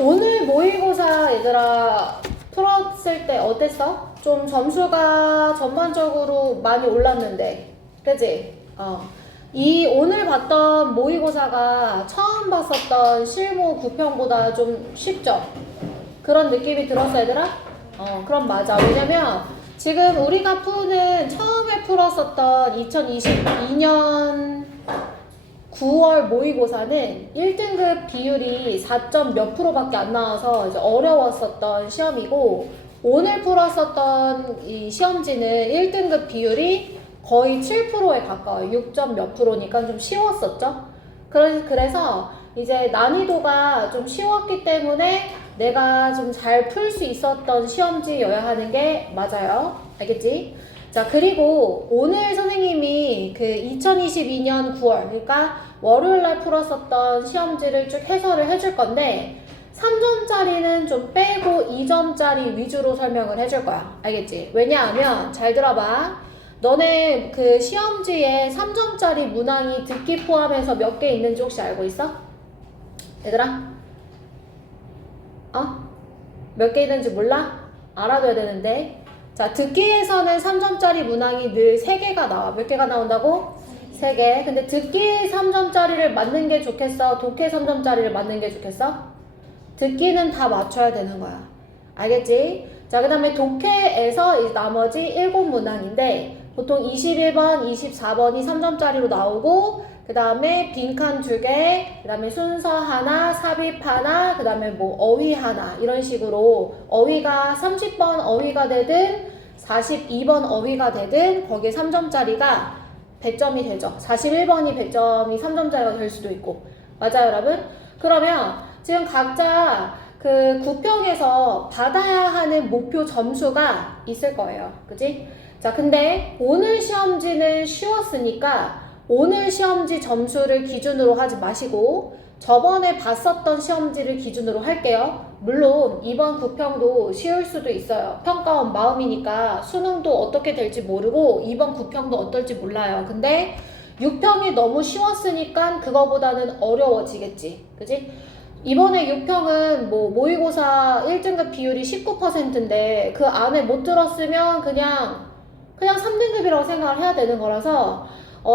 오늘 모의고사 얘들아 풀었을 때 어땠어? 좀 점수가 전반적으로 많이 올랐는데, 그지? 이 오늘 봤던 모의고사가 처음 봤었던 실무 9평보다 좀 쉽죠? 그런 느낌이 들었어 얘들아? 그럼 맞아. 왜냐면 지금 우리가 푸는 처음에 풀었었던 2022년 9월 모의고사는 1등급 비율이 4점 몇 프로밖에 안 나와서 이제 어려웠었던 시험이고, 오늘 풀었었던 이 시험지는 1등급 비율이 거의 7%에 가까워요. 6점 몇 프로니까 좀 쉬웠었죠. 그래서 이제 난이도가 좀 쉬웠기 때문에 내가 좀 잘 풀 수 있었던 시험지여야 하는 게 맞아요. 알겠지? 자, 그리고 오늘 선생님이 그 2022년 9월, 그러니까 월요일날 풀었었던 시험지를 쭉 해설을 해줄 건데, 3점짜리는 좀 빼고 2점짜리 위주로 설명을 해줄 거야. 알겠지? 왜냐하면, 잘 들어봐. 너네 그 시험지에 3점짜리 문항이 듣기 포함해서 몇 개 있는지 혹시 알고 있어? 얘들아? 몇 개 있는지 몰라? 알아둬야 되는데. 자, 듣기에서는 3점짜리 문항이 늘 3개가 나와. 몇 개가 나온다고? 3개. 근데 듣기 3점짜리를 맞는 게 좋겠어? 독해 3점짜리를 맞는 게 좋겠어? 듣기는 다 맞춰야 되는 거야. 알겠지? 자, 그 다음에 독해에서 이 나머지 7문항인데 보통 21번, 24번이 3점짜리로 나오고, 그 다음에 빈칸 2개, 그 다음에 순서 하나, 삽입 하나, 그 다음에 뭐 어휘 하나, 이런 식으로 어휘가 30번 어휘가 되든 42번 어휘가 되든 거기에 3점짜리가 100점이 되죠. 41번이 100점이 3점짜리가 될 수도 있고. 맞아요, 여러분? 그러면 지금 각자 그 9평에서 받아야 하는 목표 점수가 있을 거예요. 그치? 자, 근데 오늘 시험지는 쉬웠으니까 오늘 시험지 점수를 기준으로 하지 마시고 저번에 봤었던 시험지를 기준으로 할게요. 물론 이번 9평도 쉬울 수도 있어요. 평가원 마음이니까 수능도 어떻게 될지 모르고 이번 9평도 어떨지 몰라요. 근데 6평이 너무 쉬웠으니까 그거보다는 어려워지겠지. 그치? 이번에 6평은 뭐 모의고사 1등급 비율이 19%인데 그 안에 못 들었으면 그냥 3등급이라고 생각을 해야 되는 거라서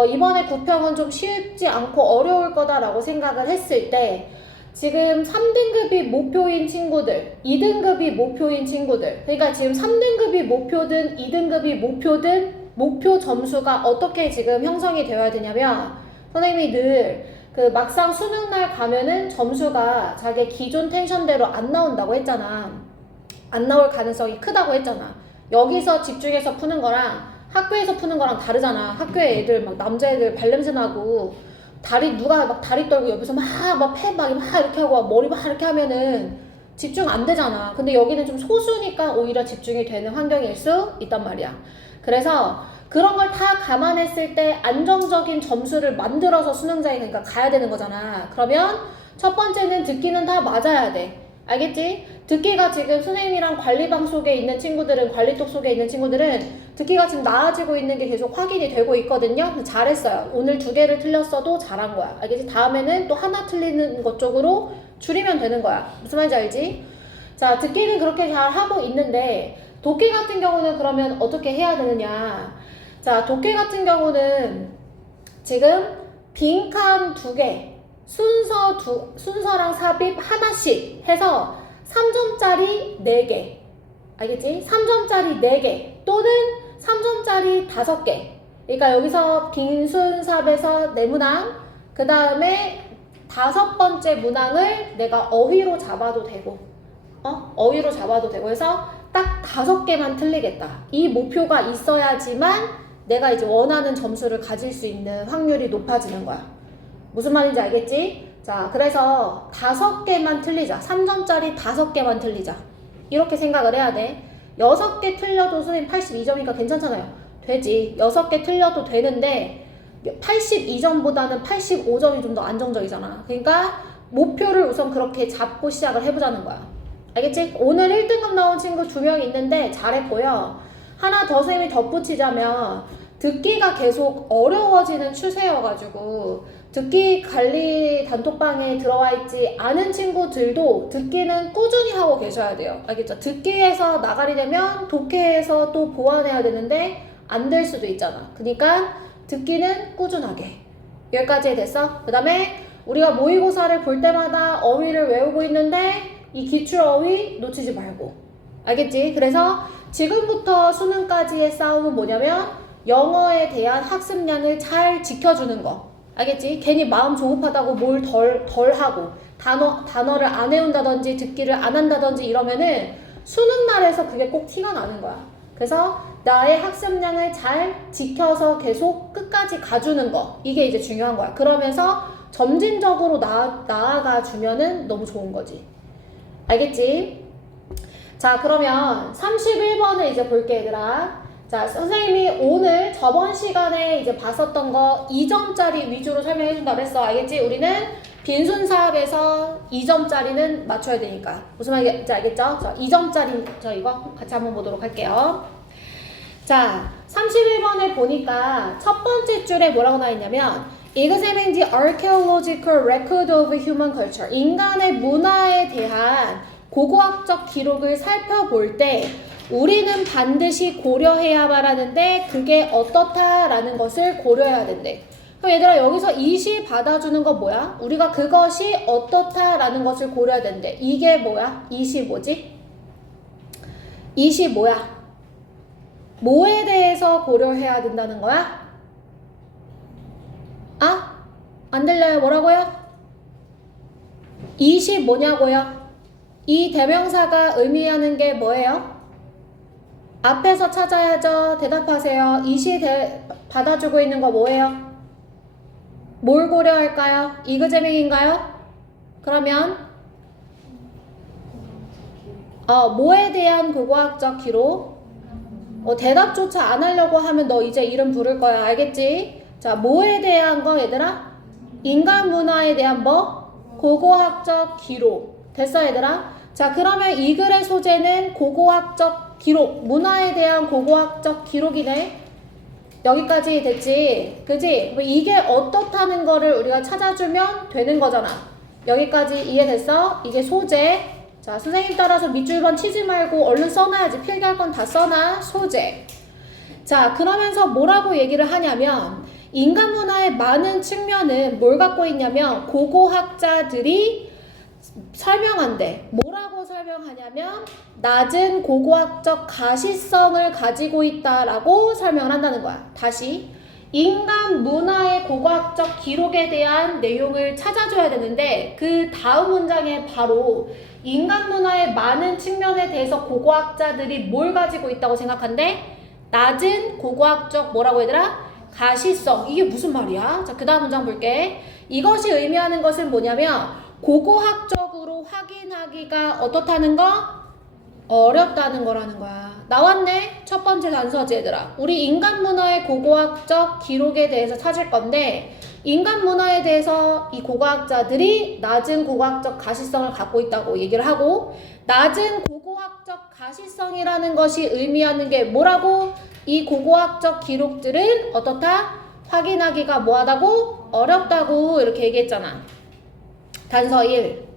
이번에 9평은 좀 쉽지 않고 어려울 거다라고 생각을 했을 때 지금 3등급이 목표인 친구들, 2등급이 목표인 친구들, 그러니까 지금 3등급이 목표든 2등급이 목표든 목표 점수가 어떻게 지금 형성이 되어야 되냐면, 선생님이 늘 그 막상 수능날 가면은 점수가 자기 기존 텐션대로 안 나온다고 했잖아. 안 나올 가능성이 크다고 했잖아. 여기서 집중해서 푸는 거랑 학교에서 푸는 거랑 다르잖아. 학교에 애들 막 남자애들 발냄새 나고 누가 막 다리 떨고 옆에서 막 이렇게 하고 머리 막 이렇게 하면은 집중 안 되잖아. 근데 여기는 좀 소수니까 오히려 집중이 되는 환경일 수 있단 말이야. 그래서 그런 걸 다 감안했을 때 안정적인 점수를 만들어서 수능장에 그러니까 가야 되는 거잖아. 그러면 첫 번째는 듣기는 다 맞아야 돼. 알겠지? 듣기가 지금 선생님이랑 관리방 속에 있는 친구들은, 관리톡 속에 있는 친구들은 듣기가 지금 나아지고 있는 게 계속 확인이 되고 있거든요. 잘했어요. 오늘 2개를 틀렸어도 잘한 거야. 알겠지? 다음에는 또 하나 틀리는 것 쪽으로 줄이면 되는 거야. 무슨 말인지 알지? 자, 듣기는 그렇게 잘 하고 있는데 독해 같은 경우는 그러면 어떻게 해야 되느냐? 자, 독해 같은 지금 빈칸 2개, 순서랑 삽입 하나씩 해서 3점짜리 4개. 알겠지? 3점짜리 4개 또는 3점짜리 5개. 그러니까 여기서 빈순삽에서 4문항, 그 다음에 5번째 문항을 내가 어휘로 잡아도 되고, 어휘로 잡아도 되고 해서 딱 5개만 틀리겠다. 이 목표가 있어야지만 내가 이제 원하는 점수를 가질 수 있는 확률이 높아지는 거야. 무슨 말인지 알겠지? 자, 그래서 5개만 틀리자. 3점짜리 5개만 틀리자. 이렇게 생각을 해야 돼. 6개 틀려도 선생님 82점이니까 괜찮잖아요. 되지. 6개 틀려도 되는데 82점보다는 85점이 좀 더 안정적이잖아. 그러니까 목표를 우선 그렇게 잡고 시작을 해보자는 거야. 알겠지? 오늘 1등급 나온 친구 2명 있는데 잘했고요. 하나 더 선생님이 덧붙이자면 듣기가 계속 어려워지는 추세여가지고 듣기 관리 단톡방에 들어와 있지 않은 친구들도 듣기는 꾸준히 하고 계셔야 돼요. 알겠죠? 듣기에서 나가리 되면 독해에서 또 보완해야 되는데 안 될 수도 있잖아. 그러니까 듣기는 꾸준하게. 여기까지 됐어? 그 다음에 우리가 모의고사를 볼 때마다 어휘를 외우고 있는데 이 기출 어휘 놓치지 말고. 알겠지? 그래서 지금부터 수능까지의 싸움은 뭐냐면 영어에 대한 학습량을 잘 지켜주는 거. 알겠지? 괜히 마음 조급하다고 뭘 덜 하고 단어를 안 외운다든지 듣기를 안 한다든지 이러면은 수능 날에서 그게 꼭 티가 나는 거야. 그래서 나의 학습량을 잘 지켜서 계속 끝까지 가주는 거. 이게 이제 중요한 거야. 그러면서 점진적으로 나아가 주면은 너무 좋은 거지. 알겠지? 자, 그러면 31번을 이제 볼게, 얘들아. 자, 선생님이 오늘 저번 시간에 이제 봤었던 거 2점짜리 위주로 설명해 준다고 했어. 알겠지? 우리는 빈순사업에서 2점짜리는 맞춰야 되니까. 무슨 말인지 알겠죠? 자, 2점짜리 저 이거 같이 한번 보도록 할게요. 자, 31번에 보니까 첫 번째 줄에 뭐라고 나와 있냐면 Examine the archaeological record of human culture. 인간의 문화에 대한 고고학적 기록을 살펴볼 때 우리는 반드시 고려해야만 하는데 그게 어떻다라는 것을 고려해야 된대. 그럼 얘들아 여기서 이시 받아주는 거 뭐야? 우리가 그것이 어떻다라는 것을 고려해야 된대. 이게 뭐야? 이시 뭐지? 이시 뭐야? 뭐에 대해서 고려해야 된다는 거야? 아? 안 들려요? 뭐라고요? 이시 뭐냐고요? 이 대명사가 의미하는 게 뭐예요? 앞에서 찾아야죠. 대답하세요. 이시 받아주고 있는 거 뭐예요? 뭘 고려할까요? 이그제밍인가요? 그러면 뭐에 대한 고고학적 기록? 대답조차 안 하려고 하면 너 이제 이름 부를 거야. 알겠지? 자, 뭐에 대한 거 얘들아? 인간 문화에 대한 뭐? 고고학적 기록. 됐어 얘들아? 자, 그러면 이 글의 소재는 고고학적 기록, 문화에 대한 고고학적 기록이네. 여기까지 됐지? 그지? 이게 어떻다는 거를 우리가 찾아주면 되는 거잖아. 여기까지 이해됐어? 이게 소재. 자, 선생님 따라서 밑줄만 치지 말고 얼른 써놔야지. 필기할 건 다 써놔. 소재. 자, 그러면서 뭐라고 얘기를 하냐면 인간 문화의 많은 측면은 뭘 갖고 있냐면 고고학자들이 설명한대. 뭐라고 설명하냐면 낮은 고고학적 가시성을 가지고 있다라고 설명을 한다는 거야. 다시 인간 문화의 고고학적 기록에 대한 내용을 찾아줘야 되는데 그 다음 문장에 바로 인간 문화의 많은 측면에 대해서 고고학자들이 뭘 가지고 있다고 생각한대? 낮은 고고학적 뭐라고 얘들아? 가시성. 이게 무슨 말이야? 자, 그 다음 문장 볼게. 이것이 의미하는 것은 뭐냐면 고고학적으로 확인하기가 어떻다는 거? 어렵다는 거라는 거야. 나왔네? 첫 번째 단서지 얘들아. 우리 인간 문화의 고고학적 기록에 대해서 찾을 건데 인간 문화에 대해서 이 고고학자들이 낮은 고고학적 가시성을 갖고 있다고 얘기를 하고 낮은 고고학적 가시성이라는 것이 의미하는 게 뭐라고? 이 고고학적 기록들은 어떻다? 확인하기가 뭐하다고? 어렵다고 이렇게 얘기했잖아. 단서 1.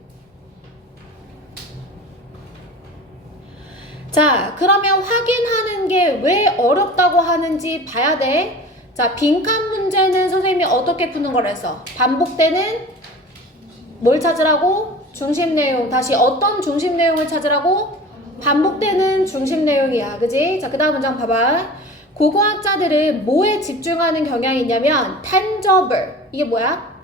자, 그러면 확인하는 게 왜 어렵다고 하는지 봐야 돼. 자, 빈칸 문제는 선생님이 어떻게 푸는 걸 해서 반복되는 뭘 찾으라고? 중심 내용. 다시 어떤 중심 내용을 찾으라고? 반복되는 중심 내용이야. 그지? 자, 그 다음 문장 봐봐. 고고학자들은 뭐에 집중하는 경향이 있냐면 tangible. 이게 뭐야?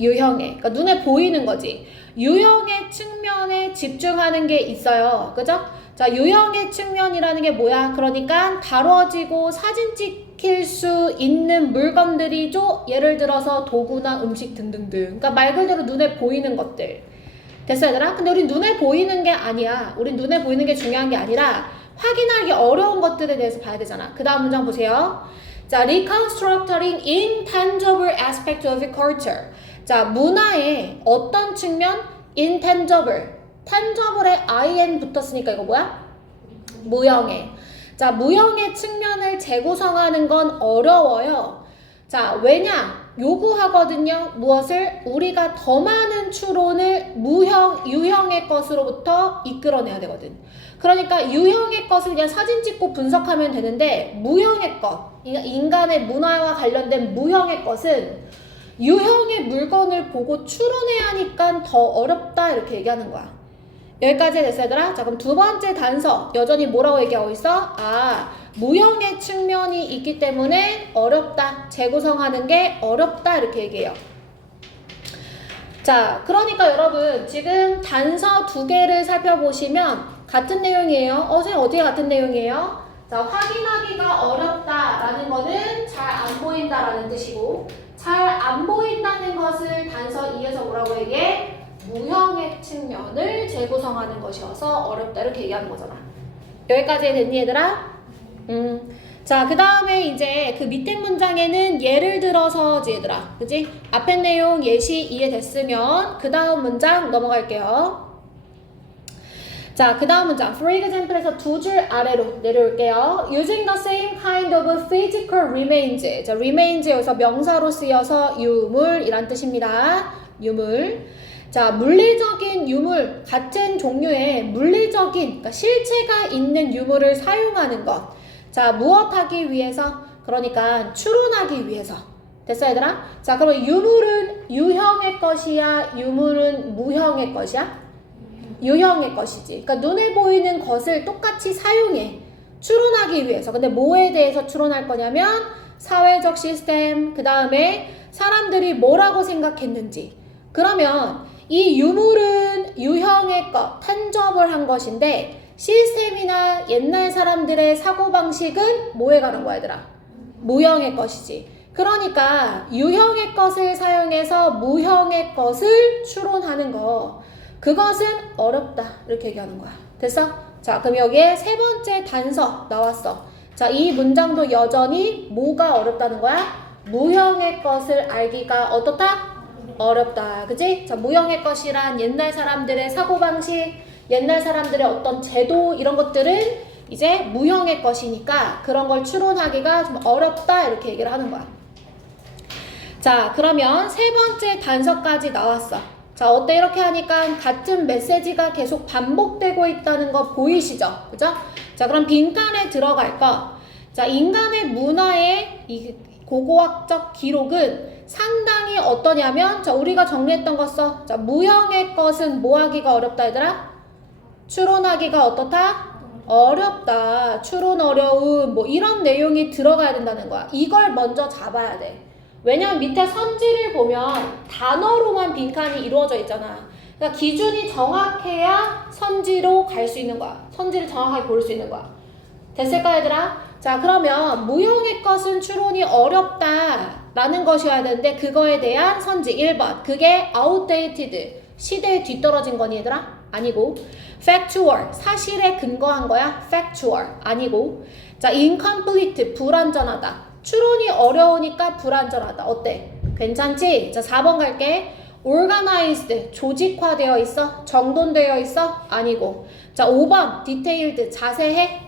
유형에. 그러니까 눈에 보이는 거지. 유형의 측면에 집중하는 게 있어요. 그죠? 자, 유형의 측면이라는 게 뭐야? 그러니까 다뤄지고 사진 찍힐 수 있는 물건들이죠. 예를 들어서 도구나 음식 등등등. 그러니까 말 그대로 눈에 보이는 것들. 됐어 얘들아? 근데 우린 눈에 보이는 게 아니야. 우린 눈에 보이는 게 중요한 게 아니라 확인하기 어려운 것들에 대해서 봐야 되잖아. 그 다음 문장 보세요. 자, reconstructing intangible aspect of culture. 자, 문화의 어떤 측면? intangible. tangible에 in 붙었으니까 이거 뭐야? 무형의. 자, 무형의 측면을 재구성하는 건 어려워요. 자, 왜냐? 요구하거든요. 무엇을? 우리가 더 많은 추론을 유형의 것으로부터 이끌어내야 되거든. 그러니까 유형의 것을 그냥 사진 찍고 분석하면 되는데 무형의 것, 인간의 문화와 관련된 무형의 것은 유형의 물건을 보고 추론해야 하니까 더 어렵다 이렇게 얘기하는 거야. 여기까지 됐어 얘들아? 자 그럼 두 번째 단서 여전히 뭐라고 얘기하고 있어? 무형의 측면이 있기 때문에 어렵다. 재구성하는 게 어렵다 이렇게 얘기해요. 자 그러니까 여러분 지금 단서 두 개를 살펴보시면 같은 내용이에요. 선생님 어디에 같은 내용이에요? 자 확인하기가 어렵다라는 거는 잘 안 보인다라는 뜻이고 잘 안 보인다는 것을 단서 2에서 뭐라고 얘기해? 무형의 측면을 재구성하는 것이어서 어렵다 이렇게 얘기하는 거잖아. 여기까지 됐니 얘들아? 자 그 다음에 이제 그 밑에 문장에는 예를 들어서지 얘들아 그치? 앞에 내용 예시 이해됐으면 그 다음 문장 넘어갈게요. 자 그 다음 문장 for example에서 두 줄 아래로 내려올게요. using the same kind of physical remains. 자 remains 여기서 명사로 쓰여서 유물이란 뜻입니다. 유물. 자 물리적인 유물 같은 종류의 물리적인 그러니까 실체가 있는 유물을 사용하는 것. 자 무엇하기 위해서? 그러니까 추론하기 위해서. 됐어 얘들아? 자 그럼 유물은 유형의 것이야? 유물은 무형의 것이야? 유형의 것이지. 그러니까 눈에 보이는 것을 똑같이 사용해. 추론하기 위해서. 근데 뭐에 대해서 추론할 거냐면 사회적 시스템, 그 다음에 사람들이 뭐라고 생각했는지. 그러면 이 유물은 유형의 것, 탄저블 한 것인데 시스템이나 옛날 사람들의 사고방식은 뭐에 가는 거야 얘들아? 무형의 것이지. 그러니까 유형의 것을 사용해서 무형의 것을 추론하는 거 그것은 어렵다 이렇게 얘기하는 거야. 됐어? 자 그럼 여기에 세 번째 단서 나왔어. 자 이 문장도 여전히 뭐가 어렵다는 거야? 무형의 것을 알기가 어떻다? 어렵다. 그치? 자 무형의 것이란 옛날 사람들의 사고방식 옛날 사람들의 어떤 제도 이런 것들은 이제 무형의 것이니까 그런 걸 추론하기가 좀 어렵다 이렇게 얘기를 하는 거야. 자 그러면 세 번째 단서까지 나왔어. 자 어때 이렇게 하니까 같은 메시지가 계속 반복되고 있다는 거 보이시죠? 그죠? 자 그럼 빈칸에 들어갈 거. 자 인간의 문화의 이 고고학적 기록은 상당히 어떠냐면 자 우리가 정리했던 거 써. 자 무형의 것은 뭐 하기가 어렵다 얘들아? 추론하기가 어떻다? 어렵다. 추론 어려움 뭐 이런 내용이 들어가야 된다는 거야. 이걸 먼저 잡아야 돼. 왜냐면 밑에 선지를 보면 단어로만 빈칸이 이루어져 있잖아. 그러니까 기준이 정확해야 선지로 갈 수 있는 거야. 선지를 정확하게 볼 수 있는 거야. 됐을까 얘들아? 자 그러면 무형의 것은 추론이 어렵다 라는 것이어야 되는데 그거에 대한 선지 1번 그게 outdated 시대에 뒤떨어진 거니 얘들아? 아니고 factual 사실에 근거한 거야? factual 아니고 자 incomplete 불완전하다 추론이 어려우니까 불완전하다. 어때? 괜찮지? 자 4번 갈게. organized 조직화되어 있어? 정돈되어 있어? 아니고 자 5번 detailed 자세해?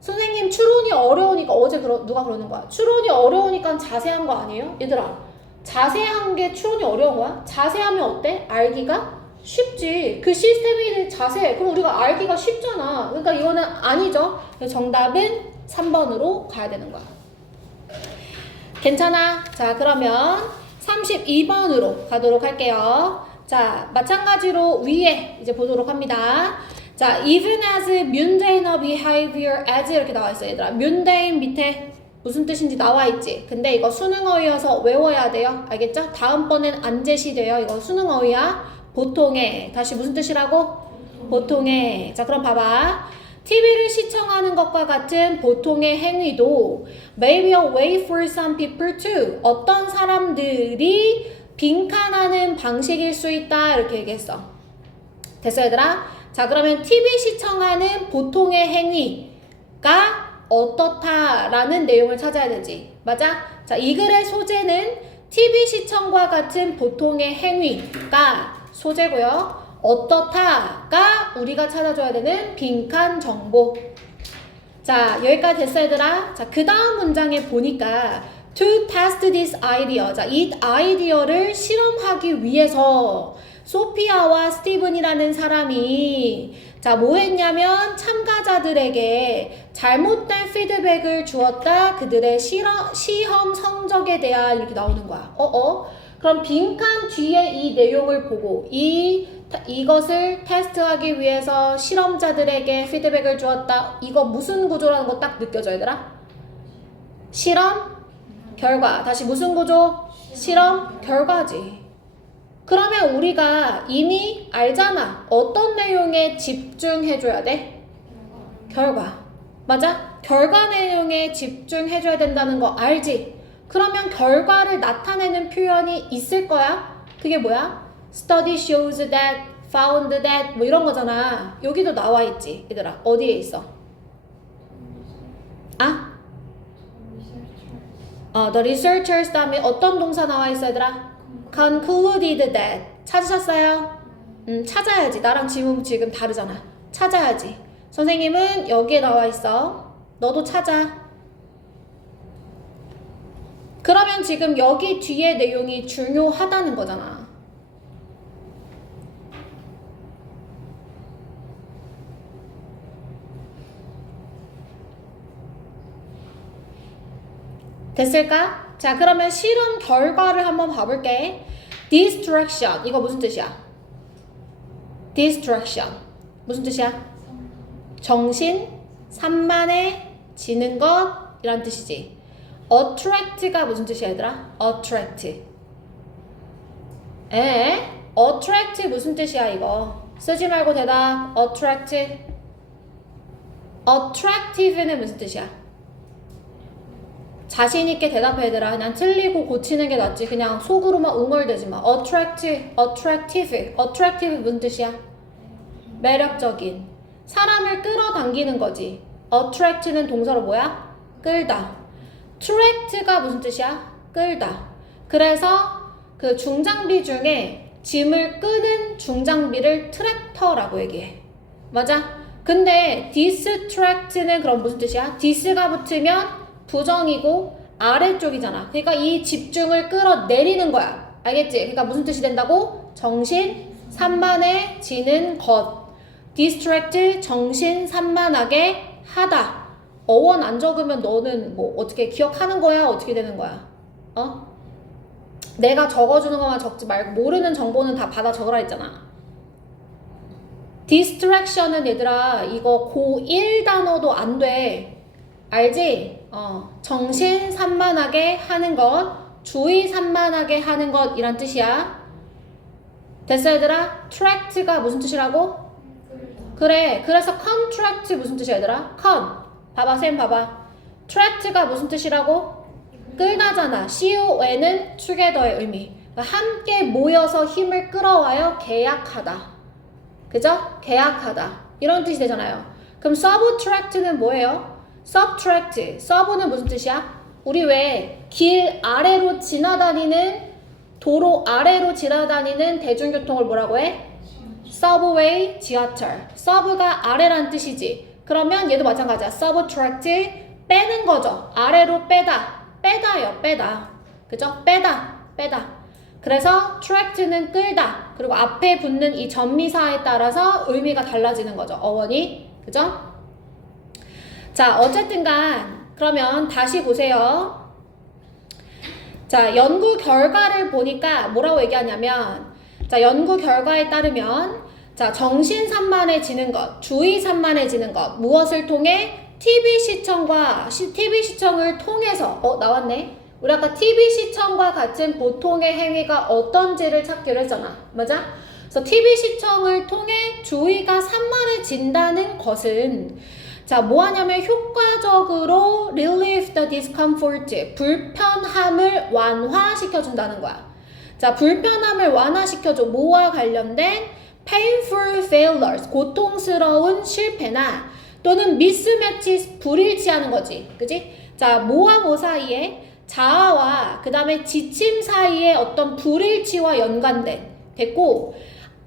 선생님 추론이 어려우니까 어제 누가 그러는 거야? 추론이 어려우니까 자세한 거 아니에요? 얘들아 자세한 게 추론이 어려운 거야? 자세하면 어때? 알기가 쉽지. 그 시스템이 자세해. 그럼 우리가 알기가 쉽잖아. 그러니까 이거는 아니죠. 정답은 3번으로 가야 되는 거야. 괜찮아? 자 그러면 32번으로 가도록 할게요. 자 마찬가지로 위에 이제 보도록 합니다. 자 even as mundane a behavior as 이렇게 나와있어요 얘들아. mundane 밑에 무슨 뜻인지 나와있지. 근데 이거 수능어휘여서 외워야 돼요. 알겠죠? 다음번엔 안 제시돼요. 이거 수능어휘야. 보통의 다시 무슨 뜻이라고? 보통의. 자 그럼 봐봐. TV를 시청하는 것과 같은 보통의 행위도 may be a way for some people too. 어떤 사람들이 빈칸하는 방식일 수 있다 이렇게 얘기했어. 됐어 얘들아? 자 그러면 TV 시청하는 보통의 행위가 어떻다라는 내용을 찾아야 되지. 맞아? 자 이 글의 소재는 TV 시청과 같은 보통의 행위가 소재고요. 어떻다가 우리가 찾아줘야 되는 빈칸 정보. 자 여기까지 됐어 얘들아. 자 그 다음 문장에 보니까 To test this idea. 자, 이 아이디어를 실험하기 위해서 소피아와 스티븐이라는 사람이 자, 뭐 했냐면 참가자들에게 잘못된 피드백을 주었다. 그들의 시험 성적에 대한 이렇게 나오는 거야. 그럼 빈칸 뒤에 이 내용을 보고 이것을 테스트하기 위해서 실험자들에게 피드백을 주었다. 이거 무슨 구조라는 거 딱 느껴져 얘들아? 실험 결과. 다시 무슨 구조? 실험 결과지. 그러면 우리가 이미 알잖아. 어떤 내용에 집중해줘야 돼? 결과. 맞아? 결과 내용에 집중해줘야 된다는 거 알지? 그러면 결과를 나타내는 표현이 있을 거야. 그게 뭐야? Study shows that, found that 뭐 이런 거잖아. 여기도 나와 있지 얘들아. 어디에 있어? 아? The researchers 다음에 어떤 동사 나와 있어 얘들아? Concluded that. 찾으셨어요? 찾아야지. 나랑 지금 다르잖아. 찾아야지. 선생님은 여기에 나와 있어. 너도 찾아. 그러면 지금 여기 뒤에 내용이 중요하다는 거잖아. 됐을까? 자, 그러면 실험 결과를 한번 봐볼게. Distraction. 이거 무슨 뜻이야? Distraction. 무슨 뜻이야? 정신 산만해지는 것 이란 뜻이지. Attract가 무슨 뜻이야 얘들아? Attract. Attract 무슨 뜻이야 이거? 쓰지 말고 대답. Attract. Attractive는 무슨 뜻이야? 자신있게 대답해 얘들아. 난 틀리고 고치는 게 낫지. 그냥 속으로만 웅얼대지 마. Attractive. Attractive 무슨 뜻이야? 매력적인. 사람을 끌어당기는 거지. Attract는 동사로 뭐야? 끌다. Tract가 무슨 뜻이야? 끌다. 그래서 그 중장비 중에 짐을 끄는 중장비를 트랙터라고 얘기해. 맞아? 근데 distract는 그럼 무슨 뜻이야? dis가 붙으면 부정이고 아래쪽이잖아. 그러니까 이 집중을 끌어내리는 거야. 알겠지? 그러니까 무슨 뜻이 된다고? 정신 산만해지는 것. distract 정신 산만하게 하다. 어원 안 적으면 너는 뭐 어떻게 기억하는 거야? 어떻게 되는 거야? 내가 적어주는 것만 적지 말고 모르는 정보는 다 받아 적으라 했잖아. distraction은 얘들아 이거 고1 단어도 안 돼. 알지? 정신 산만하게 하는 것, 주의 산만하게 하는 것 이란 뜻이야. 됐어 얘들아? tract가 무슨 뜻이라고? 그래. 그래서 contract 무슨 뜻이야 얘들아? 봐봐 쌤 봐봐. tract가 무슨 뜻이라고? 끌다잖아. CON은 together의 의미. 그러니까 함께 모여서 힘을 끌어와요. 계약하다. 그죠? 계약하다. 이런 뜻이 되잖아요. 그럼 subtract는 뭐예요? subtract. sub는 무슨 뜻이야? 우리 왜 길 아래로 지나다니는 도로 아래로 지나다니는 대중교통을 뭐라고 해? subway, 지하철. sub가 아래란 뜻이지. 그러면 얘도 마찬가지야. subtract 빼는 거죠. 아래로 빼다. 빼다요. 빼다. 그죠? 빼다. 그래서 tract는 끌다. 그리고 앞에 붙는 이 전미사에 따라서 의미가 달라지는 거죠. 어원이. 그죠? 자, 어쨌든간 그러면 다시 보세요. 자, 연구 결과를 보니까 뭐라고 얘기하냐면 자, 연구 결과에 따르면 자, 정신 산만해지는 것, 주의 산만해지는 것 무엇을 통해? TV 시청을 통해서 나왔네. 우리 아까 TV 시청과 같은 보통의 행위가 어떤지를 찾기로 했잖아. 맞아? 그래서 TV 시청을 통해 주의가 산만해진다는 것은 자, 뭐 하냐면 효과적으로 relieve the discomfort, 불편함을 완화시켜준다는 거야. 자, 불편함을 완화시켜줘. 뭐와 관련된? painful failures, 고통스러운 실패나 또는 mismatches, 불일치하는 거지. 그지? 자, 뭐와 뭐 사이에? 자아와 그 다음에 지침 사이에 어떤 불일치와 연관된 됐고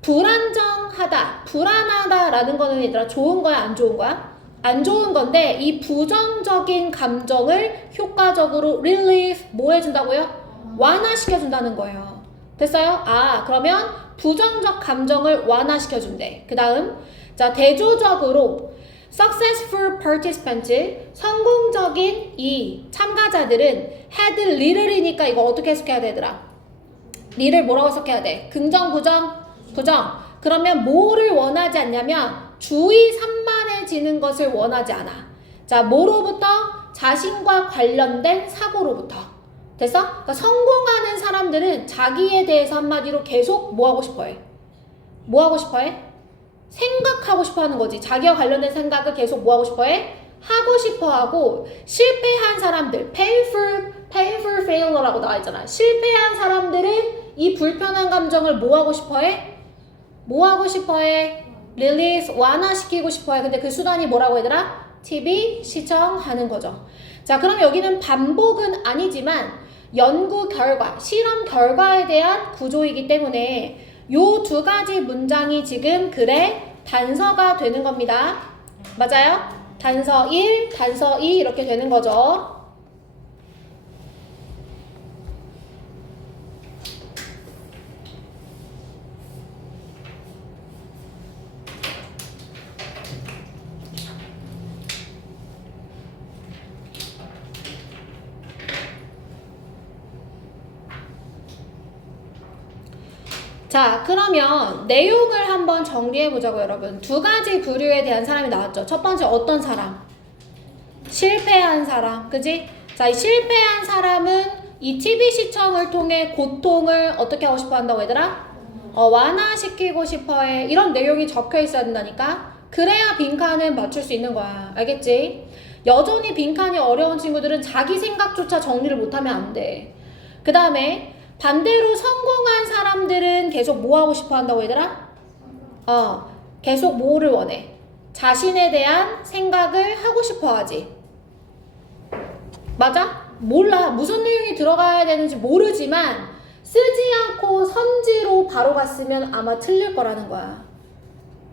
불안정하다, 불안하다라는 거는 얘들아 좋은 거야 안 좋은 거야? 안 좋은 건데 이 부정적인 감정을 효과적으로 relieve 뭐 해준다고요? 완화시켜준다는 거예요. 됐어요? 아, 그러면 부정적 감정을 완화시켜준대. 그 다음, 자, 대조적으로 successful participants, 성공적인 이 참가자들은 had little이니까 이거 어떻게 해석해야 되더라? li를 뭐라고 해석해야 돼? 긍정, 부정? 부정. 그러면 뭐를 원하지 않냐면 주의 산만해지는 것을 원하지 않아. 자, 뭐로부터? 자신과 관련된 사고로부터. 됐어? 그러니까 성공하는 사람들은 자기에 대해서 한마디로 계속 뭐 하고 싶어 해? 뭐 하고 싶어 해? 생각하고 싶어 하는 거지. 자기와 관련된 생각을 계속 뭐 하고 싶어 해? 하고 싶어 하고, 실패한 사람들, painful failure라고 나와 있잖아. 실패한 사람들은 이 불편한 감정을 뭐 하고 싶어 해? 뭐 하고 싶어 해? release, 완화시키고 싶어 해. 근데 그 수단이 뭐라고 얘들아? TV 시청하는 거죠. 자, 그럼 여기는 반복은 아니지만 연구 결과, 실험 결과에 대한 구조이기 때문에 요 두 가지 문장이 지금 글의 단서가 되는 겁니다. 맞아요? 단서 1, 단서 2 이렇게 되는 거죠. 자, 그러면 내용을 한번 정리해보자고 여러분. 두 가지 부류에 대한 사람이 나왔죠. 첫 번째 어떤 사람? 실패한 사람, 그지? 자, 이 실패한 사람은 이 TV 시청을 통해 고통을 어떻게 하고 싶어 한다고 얘들아? 완화시키고 싶어 해. 이런 내용이 적혀 있어야 된다니까? 그래야 빈칸을 맞출 수 있는 거야. 알겠지? 여전히 빈칸이 어려운 친구들은 자기 생각조차 정리를 못하면 안 돼. 그 다음에 반대로 성공한 사람들은 계속 뭐 하고 싶어 한다고 얘들아? 계속 뭐를 원해? 자신에 대한 생각을 하고 싶어 하지. 맞아? 몰라. 무슨 내용이 들어가야 되는지 모르지만 쓰지 않고 선지로 바로 갔으면 아마 틀릴 거라는 거야.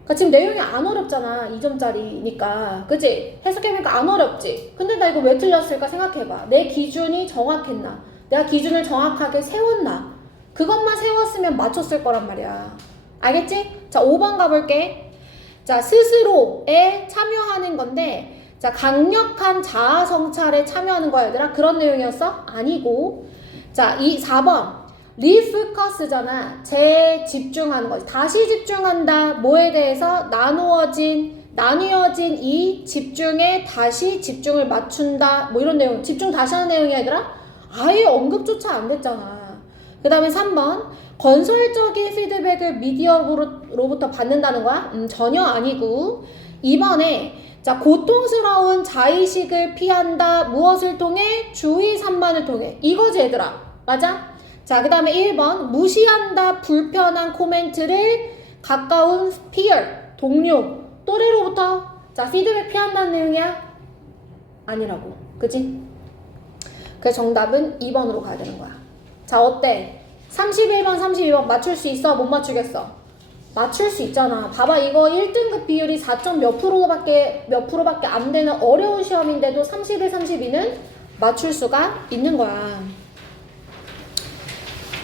그러니까 지금 내용이 안 어렵잖아. 2점짜리니까. 그치? 해석해보니까 안 어렵지? 근데 나 이거 왜 틀렸을까 생각해봐. 내 기준이 정확했나? 내가 기준을 정확하게 세웠나? 그것만 세웠으면 맞췄을 거란 말이야. 알겠지? 자, 5번 가볼게. 자, 스스로에 참여하는 건데, 자, 강력한 자아 성찰에 참여하는 거야, 얘들아. 그런 내용이었어? 아니고. 자, 4번. 리포커스잖아. 재집중하는 거지. 다시 집중한다. 뭐에 대해서? 나뉘어진 이 집중에 다시 집중을 맞춘다. 뭐 이런 내용. 집중 다시 하는 내용이야, 얘들아? 아예 언급조차 안 됐잖아. 그 다음에 3번. 건설적인 피드백을 미디어로부터 받는다는 거야? 전혀 아니고. 2번에 자, 고통스러운 자의식을 피한다. 무엇을 통해? 주의 산만을 통해. 이거지 얘들아. 맞아? 자, 그 다음에 1번. 무시한다. 불편한 코멘트를 가까운 peer, 동료, 또래로부터 자, 피드백 피한다는 내용이야? 아니라고. 그치? 그래서 정답은 2번으로 가야 되는 거야. 자, 어때? 31번, 32번 맞출 수 있어? 못 맞추겠어? 맞출 수 있잖아. 봐봐, 이거 1등급 비율이 4. 몇 프로밖에 안 되는 어려운 시험인데도 31, 32는 맞출 수가 있는 거야.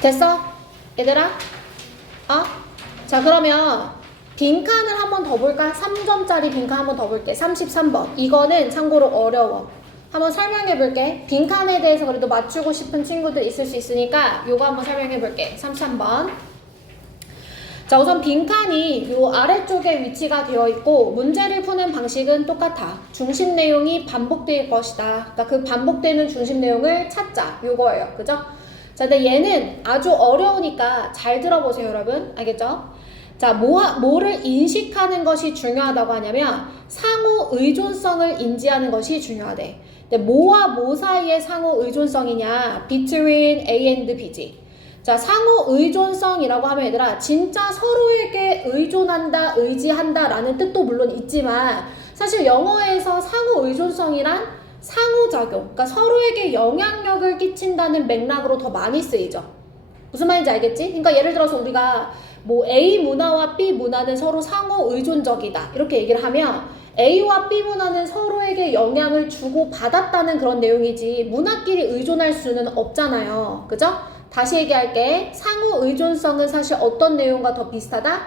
됐어? 얘들아? 자, 그러면 빈칸을 한 번 더 볼까? 3점짜리 빈칸 한 번 더 볼게. 33번. 이거는 참고로 어려워. 한번 설명해 볼게. 빈칸에 대해서 그래도 맞추고 싶은 친구들 있을 수 있으니까 요거 한번 설명해 볼게. 33번. 자, 우선 빈칸이 요 아래쪽에 위치가 되어 있고 문제를 푸는 방식은 똑같아. 중심 내용이 반복될 것이다. 그러니까 그 반복되는 중심 내용을 찾자. 요거예요. 그죠? 자, 근데 얘는 아주 어려우니까 잘 들어보세요, 여러분. 알겠죠? 자, 뭐를 인식하는 것이 중요하다고 하냐면 상호 의존성을 인지하는 것이 중요하대. 근데 뭐와 뭐 사이의 상호 의존성이냐? between A and B지. 자, 상호 의존성이라고 하면 얘들아 진짜 서로에게 의존한다, 의지한다 라는 뜻도 물론 있지만 사실 영어에서 상호 의존성이란 상호작용, 그러니까 서로에게 영향력을 끼친다는 맥락으로 더 많이 쓰이죠. 무슨 말인지 알겠지? 그러니까 예를 들어서 우리가 뭐 A 문화와 B 문화는 서로 상호 의존적이다 이렇게 얘기를 하면 A와 B 문화는 서로에게 영향을 주고 받았다는 그런 내용이지 문화끼리 의존할 수는 없잖아요. 그죠? 다시 얘기할게. 상호 의존성은 사실 어떤 내용과 더 비슷하다?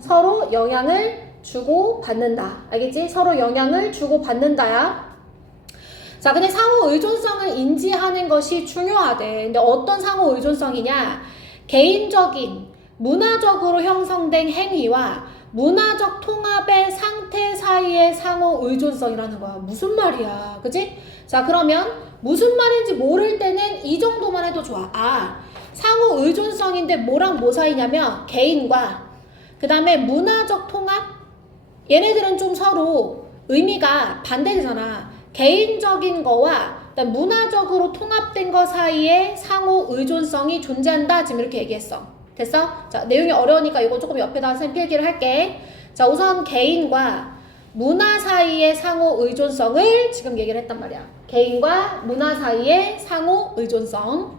서로 영향을 주고 받는다. 알겠지? 서로 영향을 주고 받는다야. 자, 근데 상호 의존성을 인지하는 것이 중요하대. 근데 어떤 상호 의존성이냐? 개인적인, 문화적으로 형성된 행위와 문화적 통합의 상태 사이의 상호 의존성이라는 거야. 무슨 말이야? 그치? 자, 그러면 무슨 말인지 모를 때는 이 정도만 해도 좋아. 아, 상호 의존성인데 뭐랑 뭐 사이냐면 개인과 그 다음에 문화적 통합? 얘네들은 좀 서로 의미가 반대되잖아. 개인적인 거와 문화적으로 통합된 거 사이에 상호 의존성이 존재한다. 지금 이렇게 얘기했어. 됐어? 자, 내용이 어려우니까 이거 조금 옆에다 쌤 필기를 할게. 자, 우선 개인과 문화 사이의 상호 의존성을 지금 얘기를 했단 말이야. 개인과 문화 사이의 상호 의존성.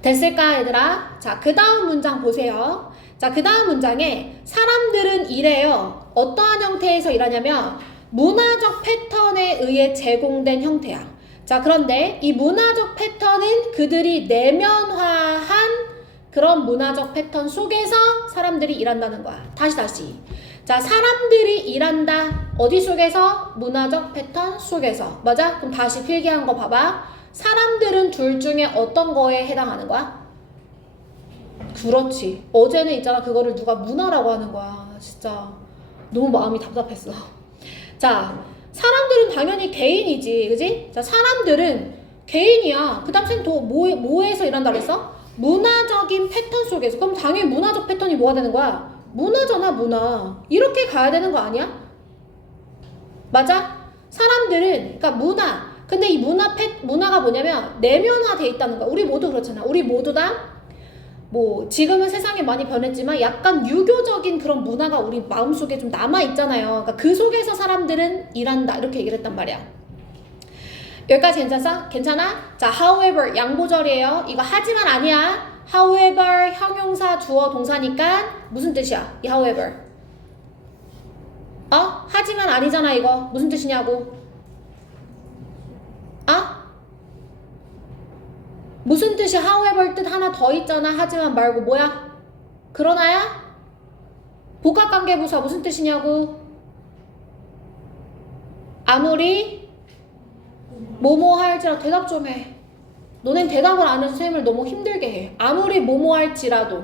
됐을까, 얘들아? 자, 그 다음 문장 보세요. 자, 그 다음 문장에 사람들은 이래요. 어떠한 형태에서 일하냐면 문화적 패턴에 의해 제공된 형태야. 자, 그런데 이 문화적 패턴은 그들이 내면화한 그런 문화적 패턴 속에서 사람들이 일한다는 거야. 다시. 자, 사람들이 일한다. 어디 속에서? 문화적 패턴 속에서. 맞아? 그럼 다시 필기한 거 봐봐. 사람들은 둘 중에 어떤 거에 해당하는 거야? 그렇지. 어제는 있잖아. 그거를 누가 문화라고 하는 거야. 진짜 너무 마음이 답답했어. 자, 사람들은 당연히 개인이지. 그지? 자, 사람들은 개인이야. 그 다음 쌤 또 뭐에서 일한다 그랬어? 문화적인 패턴 속에서. 그럼 당연히 문화적 패턴이 뭐가 되는 거야? 문화잖아, 문화. 이렇게 가야 되는 거 아니야? 맞아? 사람들은, 그러니까 문화. 근데 이 문화가 뭐냐면 내면화돼 있다는 거야. 우리 모두 그렇잖아. 우리 모두 다 뭐 지금은 세상이 많이 변했지만 약간 유교적인 그런 문화가 우리 마음속에 좀 남아있잖아요. 그러니까 그 속에서 사람들은 일한다. 이렇게 얘기를 했단 말이야. 여기까지 괜찮아? 괜찮아? 자, however 양보절이에요. 이거 하지만 아니야. however 형용사 주어 동사니까 무슨 뜻이야? 이 however 하지만 아니잖아. 이거 무슨 뜻이냐고. 무슨 뜻이 however 뜻 하나 더 있잖아. 하지만 말고 뭐야? 그러나야? 복합관계부사 무슨 뜻이냐고. 아무리 뭐뭐 할지라도 대답 좀 해. 너넨 대답을 안 해서 쌤을 너무 힘들게 해. 아무리 뭐뭐 할지라도.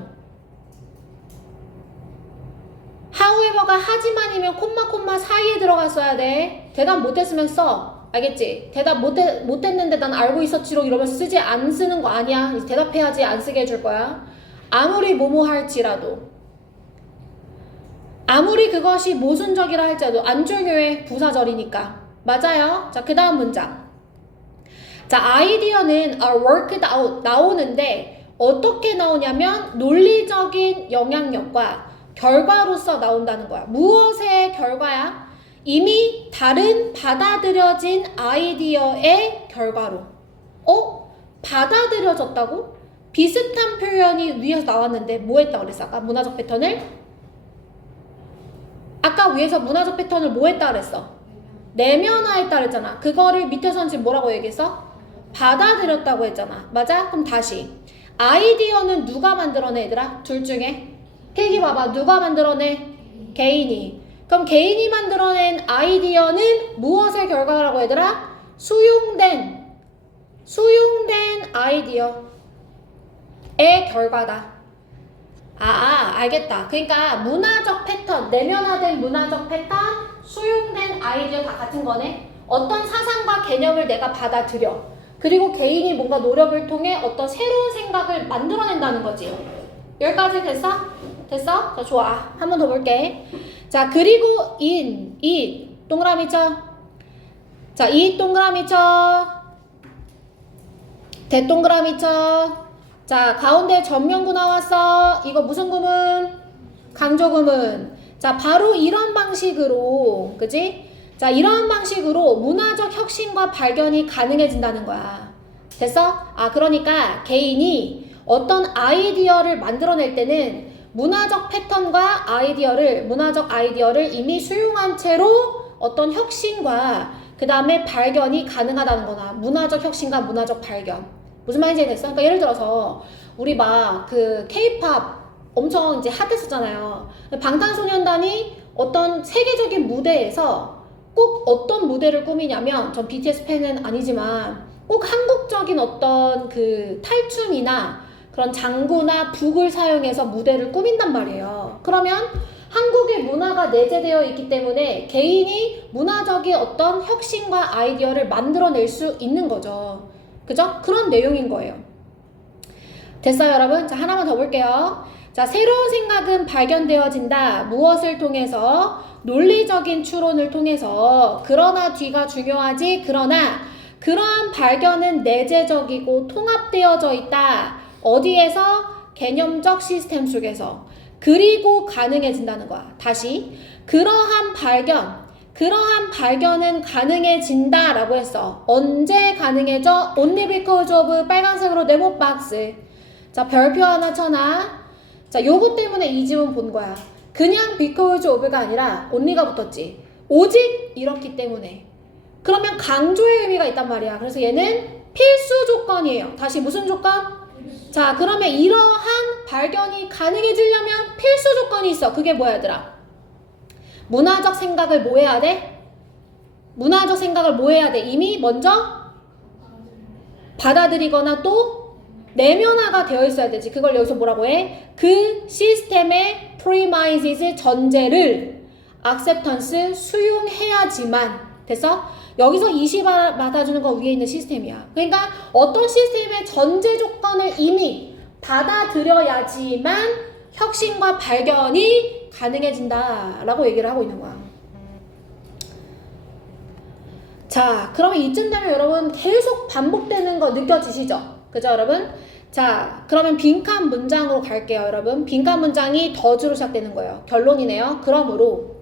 however가 하지만이면 콤마 사이에 들어갔어야 돼. 대답 못했으면 써. 알겠지? 대답 못했는데 난 알고 있었지로 이러면 안 쓰는 거 아니야. 이제 대답해야지 안 쓰게 해줄 거야. 아무리 뭐뭐 할지라도. 아무리 그것이 모순적이라 할지라도 안 중요해. 부사절이니까. 맞아요. 자, 그 다음 문장. 자, 아이디어는 are worked out 나오는데 어떻게 나오냐면 논리적인 영향력과 결과로서 나온다는 거야. 무엇의 결과야? 이미 다른 받아들여진 아이디어의 결과로. 받아들여졌다고? 비슷한 표현이 위에서 나왔는데 뭐 했다고 그랬어? 아까 문화적 패턴을? 아까 위에서 문화적 패턴을 뭐 했다 그랬어? 내면화했다 그랬잖아. 그거를 밑에서는 지금 뭐라고 얘기했어? 받아들였다고 했잖아. 맞아? 그럼 다시. 아이디어는 누가 만들어내, 얘들아? 둘 중에? 필기 봐봐. 누가 만들어내? 개인이. 그럼 개인이 만들어낸 아이디어는 무엇의 결과라고 얘들아? 수용된 아이디어의 결과다. 알겠다. 그러니까 문화적 패턴, 내면화된 문화적 패턴, 수용된 아이디어 다 같은 거네. 어떤 사상과 개념을 내가 받아들여. 그리고 개인이 뭔가 노력을 통해 어떤 새로운 생각을 만들어낸다는 거지. 여기까지 됐어? 됐어? 자, 좋아. 한 번 더 볼게. 자, 그리고 이 동그라미 쳐. 자, 이 동그라미 쳐. 대동그라미 쳐. 자, 가운데 전면구 나왔어. 이거 무슨 구문? 강조구문. 자, 바로 이런 방식으로, 그지? 자, 이런 방식으로 문화적 혁신과 발견이 가능해진다는 거야. 됐어? 그러니까 개인이 어떤 아이디어를 만들어낼 때는 문화적 패턴과 문화적 아이디어를 이미 수용한 채로 어떤 혁신과 그 다음에 발견이 가능하다는 거나 문화적 혁신과 문화적 발견. 무슨 말인지 이해됐어? 그러니까 예를 들어서 우리 막 그 K-팝 엄청 이제 핫했었잖아요. 방탄소년단이 어떤 세계적인 무대에서 꼭 어떤 무대를 꾸미냐면 전 BTS 팬은 아니지만 꼭 한국적인 어떤 그 탈춤이나 그런 장구나 북을 사용해서 무대를 꾸민단 말이에요. 그러면 한국의 문화가 내재되어 있기 때문에 개인이 문화적인 어떤 혁신과 아이디어를 만들어낼 수 있는 거죠. 그죠? 그런 내용인 거예요. 됐어요, 여러분? 자, 하나만 더 볼게요. 자, 새로운 생각은 발견되어진다. 무엇을 통해서? 논리적인 추론을 통해서. 그러나 뒤가 중요하지. 그러나 그러한 발견은 내재적이고 통합되어져 있다. 어디에서? 개념적 시스템 속에서. 그리고 가능해진다는 거야. 다시. 그러한 발견은 가능해진다 라고 했어. 언제 가능해져? Only because of 빨간색으로 네모 박스. 자, 별표 하나 쳐놔. 자, 요거 때문에 이 지문 본 거야. 그냥 because of가 아니라 only가 붙었지. 오직 이렇기 때문에. 그러면 강조의 의미가 있단 말이야. 그래서 얘는 필수 조건이에요. 다시 무슨 조건? 자, 그러면 이러한 발견이 가능해지려면 필수 조건이 있어. 그게 뭐야, 얘들아? 문화적 생각을 뭐 해야 돼? 문화적 생각을 뭐 해야 돼? 이미 먼저 받아들이거나 또 내면화가 되어 있어야 되지. 그걸 여기서 뭐라고 해? 그 시스템의 premises 전제를 acceptance 수용해야지만. 됐어? 여기서 이시 받아주는 건 위에 있는 시스템이야. 그러니까 어떤 시스템의 전제 조건을 이미 받아들여야지만 혁신과 발견이 가능해진다 라고 얘기를 하고 있는 거야. 자, 그러면 이쯤 되면 여러분 계속 반복되는 거 느껴지시죠? 그죠, 여러분? 자, 그러면 빈칸 문장으로 갈게요, 여러분. 빈칸 문장이 더주로 시작되는 거예요. 결론이네요. 그러므로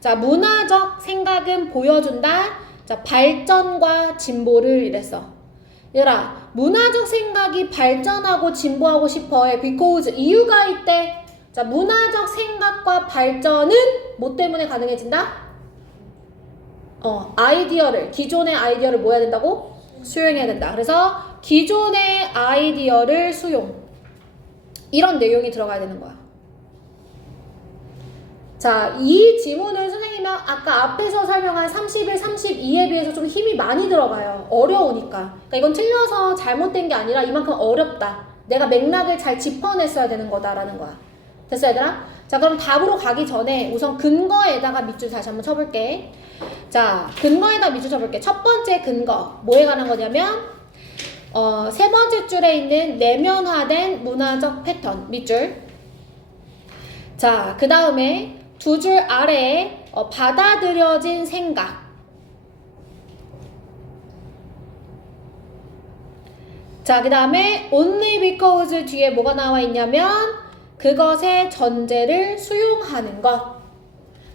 자, 문화적 생각은 보여준다. 자, 발전과 진보를 이랬어. 얘들아, 문화적 생각이 발전하고 진보하고 싶어해. because 이유가 있대. 자, 문화적 생각과 발전은 뭐 때문에 가능해진다? 기존의 아이디어를 뭐 해야 된다고? 수용해야 된다. 그래서 기존의 아이디어를 수용. 이런 내용이 들어가야 되는 거야. 자, 이 지문은 선생님이 아까 앞에서 설명한 31, 32에 비해서 좀 힘이 많이 들어가요. 어려우니까. 그러니까 이건 틀려서 잘못된 게 아니라 이만큼 어렵다. 내가 맥락을 잘 짚어냈어야 되는 거다라는 거야. 됐어, 얘들아? 자, 그럼 답으로 가기 전에 우선 근거에다가 밑줄 다시 한번 쳐볼게. 자, 근거에다 밑줄 쳐볼게. 첫 번째 근거. 뭐에 관한 거냐면 세 번째 줄에 있는 내면화된 문화적 패턴. 밑줄. 자, 그 다음에 두 줄 아래에 받아들여진 생각. 자, 그 다음에 only because 뒤에 뭐가 나와 있냐면 그것의 전제를 수용하는 것.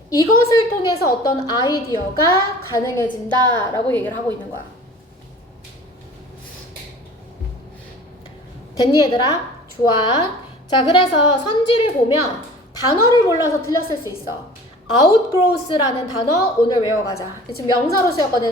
이것을 통해서 어떤 아이디어가 가능해진다 라고 얘기를 하고 있는 거야. 됐니, 얘들아? 좋아. 자, 그래서 선지를 보면 단어를 몰라서 틀렸을 수 있어. outgrowth라는 단어 오늘 외워가자. 지금 명사로 쓰였거든.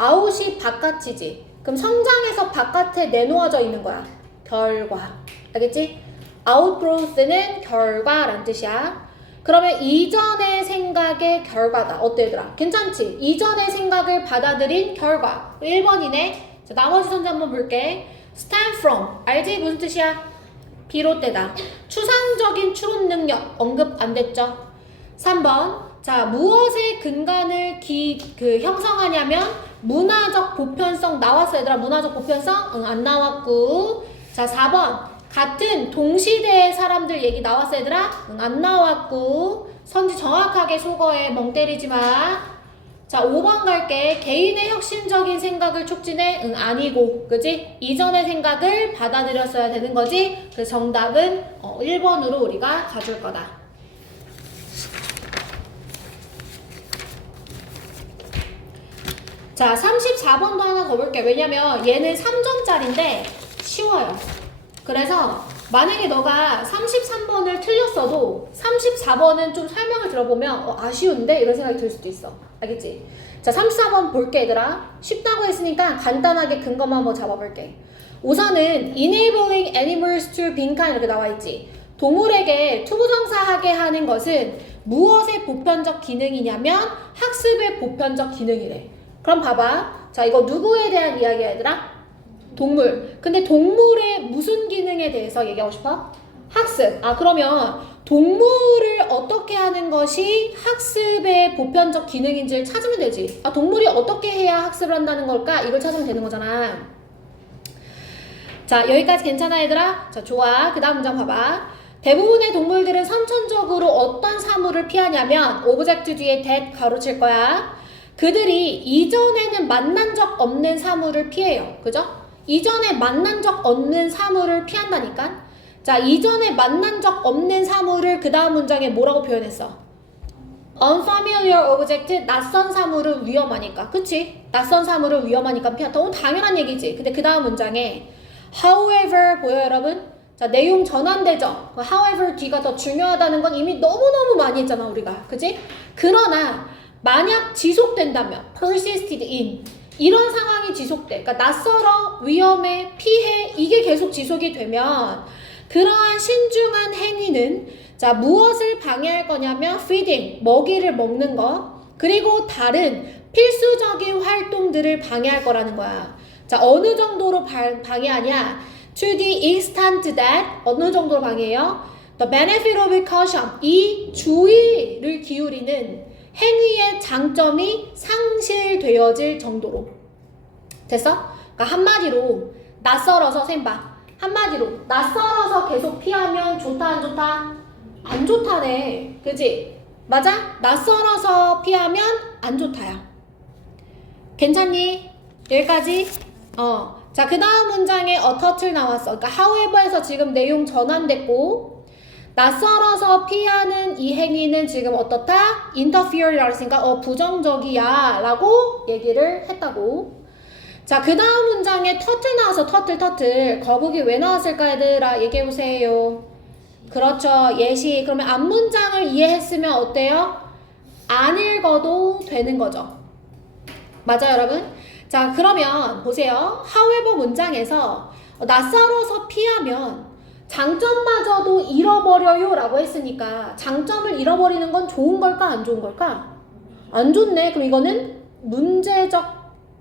out이 바깥이지. 그럼 성장해서 바깥에 내놓아져 있는 거야. 결과. 알겠지? outgrowth는 결과라는 뜻이야. 그러면 이전의 생각의 결과다. 어때, 얘들아? 괜찮지? 이전의 생각을 받아들인 결과. 1번이네. 자, 나머지 선지 한번 볼게. stem from. 알지? 무슨 뜻이야? 비롯되다. 추상적인 추론 능력 언급 안 됐죠? 3번. 자, 무엇의 근간을 형성하냐면 문화적 보편성 나왔어, 얘들아. 문화적 보편성? 응, 안 나왔고. 자, 4번. 같은 동시대의 사람들 얘기 나왔어, 얘들아? 응, 안 나왔고. 선지 정확하게 속어해. 멍 때리지 마. 자, 5번 갈게. 개인의 혁신적인 생각을 촉진해? 응, 아니고. 그지? 이전의 생각을 받아들였어야 되는 거지? 그래서 정답은 1번으로 우리가 가줄 거다. 자, 34번도 하나 더 볼게요. 왜냐면 얘는 3점짜리인데 쉬워요. 그래서 만약에 너가 33번을 틀렸어도 34번은 좀 설명을 들어보면 아쉬운데? 이런 생각이 들 수도 있어. 알겠지? 자, 34번 볼게 얘들아. 쉽다고 했으니까 간단하게 근거만 한번 잡아볼게. 우선은 enabling animals to 빈칸 이렇게 나와있지. 동물에게 투부정사하게 하는 것은 무엇의 보편적 기능이냐면 학습의 보편적 기능이래. 그럼 봐봐. 자, 이거 누구에 대한 이야기야 얘들아? 동물. 근데 동물의 무슨 기능에 대해서 얘기하고 싶어? 학습. 아, 그러면 동물을 어떻게 하는 것이 학습의 보편적 기능인지를 찾으면 되지. 아, 동물이 어떻게 해야 학습을 한다는 걸까? 이걸 찾으면 되는 거잖아. 자, 여기까지 괜찮아 얘들아? 자, 좋아. 그 다음 문장 봐봐. 대부분의 동물들은 선천적으로 어떤 사물을 피하냐면 오브젝트 뒤에 that 가로칠 거야. 그들이 이전에는 만난 적 없는 사물을 피해요. 그죠? 이전에 만난 적 없는 사물을 피한다니까? 자, 이전에 만난 적 없는 사물을 그 다음 문장에 뭐라고 표현했어? unfamiliar object, 낯선 사물은 위험하니까. 그치? 낯선 사물은 위험하니까 피한다. 당연한 얘기지. 근데 그 다음 문장에 however 보여요 여러분? 자, 내용 전환되죠? however 뒤가 더 중요하다는 건 이미 너무너무 많이 했잖아 우리가. 그치? 그러나 만약 지속된다면 persisted in 이런 상황이 지속돼. 그러니까 낯설어, 위험해, 피해 이게 계속 지속이 되면 그러한 신중한 행위는 자 무엇을 방해할 거냐면 feeding, 먹이를 먹는 거 그리고 다른 필수적인 활동들을 방해할 거라는 거야. 자 어느 정도로 방해하냐? To the extent that 어느 정도로 방해해요? The benefit of caution 이 주의를 기울이는 행위의 장점이 상실되어질 정도로. 됐어? 그러니까 한마디로 낯설어서 셈봐. 한마디로 낯설어서 계속 피하면 좋다 안 좋다? 안 좋다네. 그지? 맞아? 낯설어서 피하면 안 좋다야. 괜찮니? 여기까지? 자, 그 다음 문장에 a turtle 나왔어. 그러니까 however에서 지금 내용 전환됐고 낯설어서 피하는 이 행위는 지금 어떻다? interfere라고 했으니까 부정적이야 라고 얘기를 했다고. 자, 그 다음 문장에 터틀 나와서 터틀 거북이 왜 나왔을까 얘들아 얘기해보세요. 그렇죠. 예시. 그러면 앞문장을 이해했으면 어때요? 안 읽어도 되는 거죠. 맞아요 여러분? 자 그러면 보세요. however 문장에서 낯설어서 피하면 장점마저도 잃어버려요 라고 했으니까 장점을 잃어버리는 건 좋은 걸까 안 좋은 걸까? 안 좋네. 그럼 이거는 문제적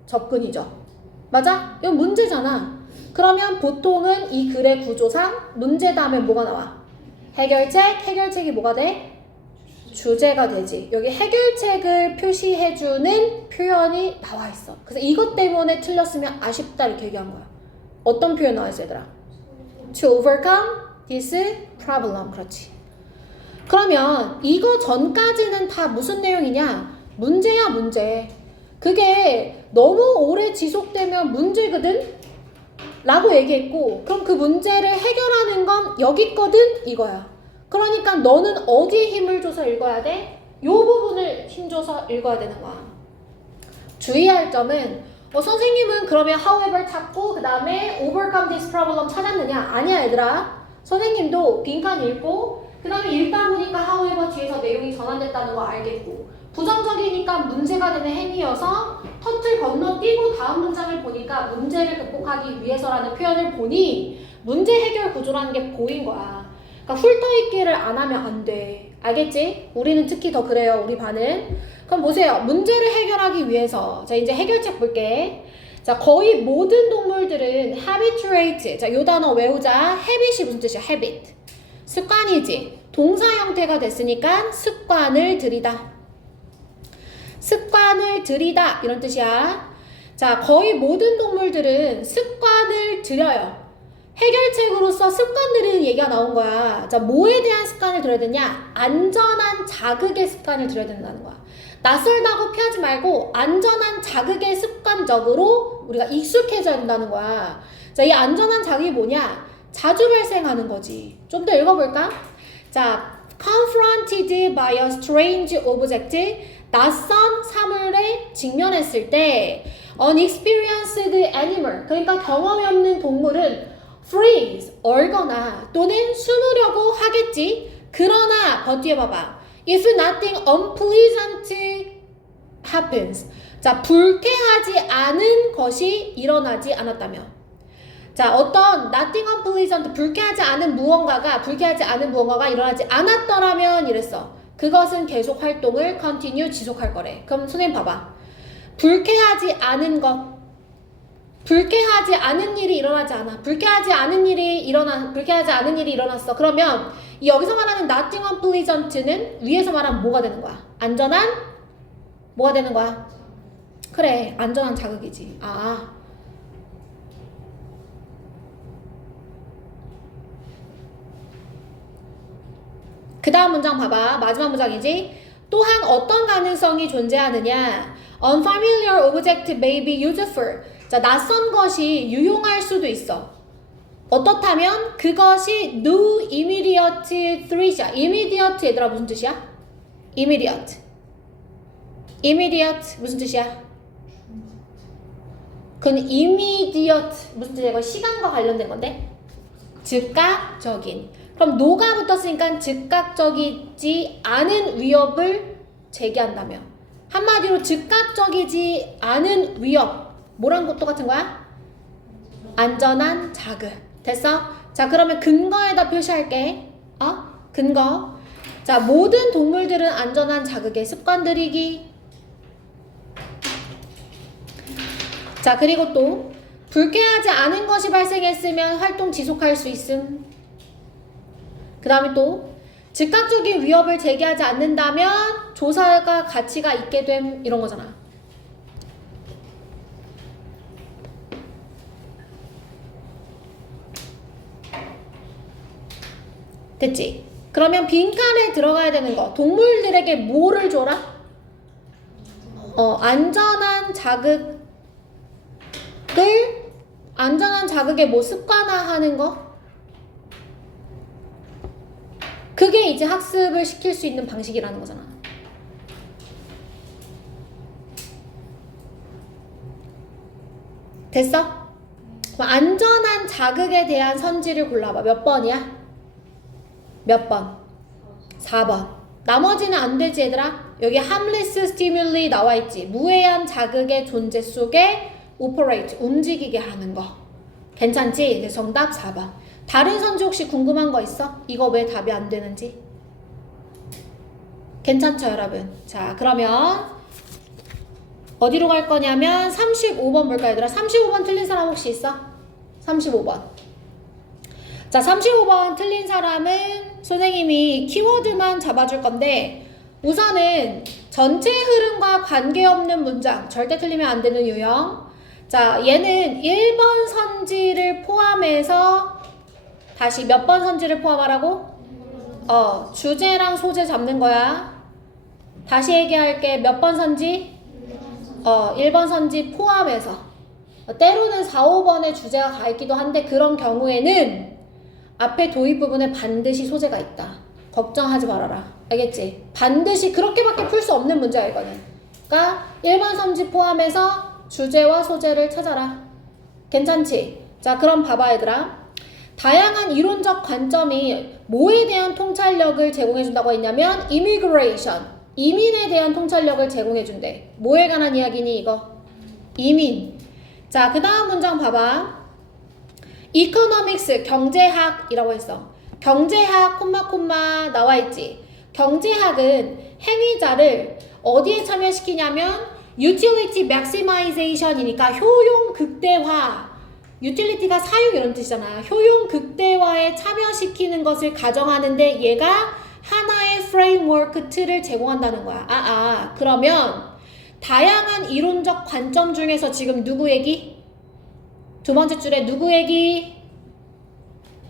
접근이죠. 맞아? 이건 문제잖아. 그러면 보통은 이 글의 구조상 문제 다음에 뭐가 나와? 해결책이 뭐가 돼? 주제가 되지. 여기 해결책을 표시해주는 표현이 나와 있어. 그래서 이것 때문에 틀렸으면 아쉽다 이렇게 얘기한 거야. 어떤 표현 나와 있어 얘들아? To overcome this problem. 그렇지. 그러면 이거 전까지는 다 무슨 내용이냐? 문제야 문제. 그게 너무 오래 지속되면 문제거든? 라고 얘기했고 그럼 그 문제를 해결하는 건 여기 있거든? 이거야. 그러니까 너는 어디에 힘을 줘서 읽어야 돼? 이 부분을 힘줘서 읽어야 되는 거야. 주의할 점은 선생님은 그러면 however 찾고 그 다음에 overcome this problem 찾았느냐? 아니야 얘들아. 선생님도 빈칸 읽고 그 다음에 읽다 보니까 however 뒤에서 내용이 전환됐다는 거 알겠고 부정적이니까 문제가 되는 행위여서 터틀 건너뛰고 다음 문장을 보니까 문제를 극복하기 위해서라는 표현을 보니 문제 해결 구조라는 게 보인 거야. 그러니까 훑어있기를 안 하면 안 돼. 알겠지? 우리는 특히 더 그래요. 우리 반은. 그럼 보세요. 문제를 해결하기 위해서 자 이제 해결책 볼게. 자 거의 모든 동물들은 habituate 자 요 단어 외우자. habit이 무슨 뜻이야? habit 습관이지. 동사 형태가 됐으니까 습관을 들이다. 습관을 들이다 이런 뜻이야. 자 거의 모든 동물들은 습관을 들여요. 해결책으로서 습관들은 얘기가 나온 거야. 자 뭐에 대한 습관을 들여야 되냐? 안전한 자극의 습관을 들여야 된다는 거야. 낯설다고 피하지 말고 안전한 자극에 습관적으로 우리가 익숙해져야 된다는 거야. 자 이 안전한 자극이 뭐냐? 자주 발생하는 거지. 좀 더 읽어볼까? 자 confronted by a strange object 낯선 사물에 직면했을 때 unexperienced animal 그러니까 경험이 없는 동물은 freeze, 얼거나 또는 숨으려고 하겠지. 그러나 더 뒤에 봐봐. If nothing unpleasant happens. 자, 불쾌하지 않은 것이 일어나지 않았다면. 자, 어떤 nothing unpleasant, 불쾌하지 않은 무언가가 일어나지 않았더라면 이랬어. 그것은 계속 활동을 continue, 지속할 거래. 그럼 선생님 봐봐. 불쾌하지 않은 것. 불쾌하지 않은 일이 일어나지 않아. 불쾌하지 않은 일이 일어났어. 그러면 이 여기서 말하는 nothing unpleasant는 위에서 말하면 뭐가 되는 거야? 안전한? 뭐가 되는 거야? 그래, 안전한 자극이지. 아. 그 다음 문장 봐봐. 마지막 문장이지. 또한 어떤 가능성이 존재하느냐? Unfamiliar object may be useful. 자, 낯선 것이 유용할 수도 있어. 어떻다면 그것이 no immediate threat이야. immediate 얘들아 무슨 뜻이야? immediate 무슨 뜻이야? 그건 immediate 무슨 뜻이야? 이거 시간과 관련된 건데? 즉각적인. 그럼 no가 붙었으니까 즉각적이지 않은 위협을 제기한다며. 한마디로 즉각적이지 않은 위협. 뭐랑 똑같은 거야? 안전한 자극. 됐어? 자, 그러면 근거에다 표시할게. 근거. 자, 모든 동물들은 안전한 자극에 습관들이기. 자, 그리고 또 불쾌하지 않은 것이 발생했으면 활동 지속할 수 있음. 그 다음에 또 즉각적인 위협을 제기하지 않는다면 조사가 가치가 있게 됨. 이런 거잖아. 됐지? 그러면 빈칸에 들어가야 되는 거. 동물들에게 뭐를 줘라? 안전한 자극에 뭐 습관화하는 거? 그게 이제 학습을 시킬 수 있는 방식이라는 거잖아. 됐어? 그럼 안전한 자극에 대한 선지를 골라봐. 몇 번이야? 몇 번? 4번. 나머지는 안 되지 얘들아? 여기 harmless stimuli 나와 있지. 무해한 자극의 존재 속에 operate, 움직이게 하는 거. 괜찮지? 네, 정답 4번. 다른 선지 혹시 궁금한 거 있어? 이거 왜 답이 안 되는지? 괜찮죠 여러분? 자, 그러면 어디로 갈 거냐면 35번 볼까 얘들아? 35번 틀린 사람 혹시 있어? 35번. 자, 35번 틀린 사람은 선생님이 키워드만 잡아줄 건데 우선은 전체 흐름과 관계없는 문장, 절대 틀리면 안 되는 유형. 자, 얘는 1번 선지를 포함해서 다시 몇 번 선지를 포함하라고? 주제랑 소재 잡는 거야. 다시 얘기할게. 몇 번 선지? 1번 선지 포함해서. 때로는 4, 5번의 주제가 가 있기도 한데 그런 경우에는 앞에 도입 부분에 반드시 소재가 있다. 걱정하지 말아라. 알겠지? 반드시 그렇게밖에 풀 수 없는 문제야 이거는. 그러니까 1번 선지 포함해서 주제와 소재를 찾아라. 괜찮지? 자, 그럼 봐봐 얘들아. 다양한 이론적 관점이 뭐에 대한 통찰력을 제공해준다고 했냐면 immigration, 이민에 대한 통찰력을 제공해준대. 뭐에 관한 이야기니 이거? 이민. 자, 그 다음 문장 봐봐. economics, 경제학이라고 했어. 경제학 콤마 나와 있지. 경제학은 행위자를 어디에 참여시키냐면 utility maximization이니까 효용 극대화. utility가 사용 이런 뜻이잖아. 효용 극대화에 참여시키는 것을 가정하는데 얘가 하나의 프레임워크 틀을 제공한다는 거야. 그러면 다양한 이론적 관점 중에서 지금 누구 얘기? 두 번째 줄에 누구 얘기?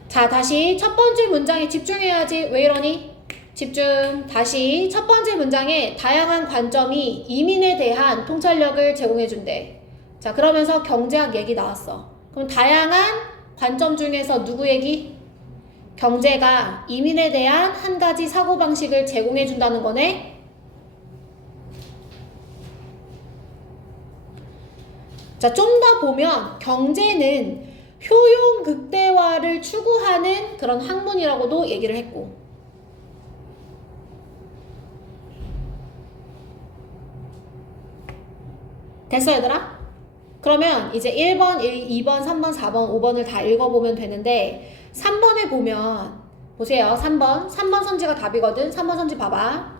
자, 다시 첫 번째 문장에 집중해야지. 왜 이러니? 집중. 다시 첫 번째 문장에 다양한 관점이 이민에 대한 통찰력을 제공해준대. 자, 그러면서 경제학 얘기 나왔어. 그럼 다양한 관점 중에서 누구 얘기? 경제가 이민에 대한 한 가지 사고방식을 제공해준다는 거네. 자, 좀 더 보면 경제는 효용 극대화를 추구하는 그런 학문이라고도 얘기를 했고. 됐어 얘들아? 그러면 이제 1번, 2번, 3번, 4번, 5번을 다 읽어보면 되는데 3번에 보면 보세요. 3번 선지가 답이거든. 3번 선지 봐봐.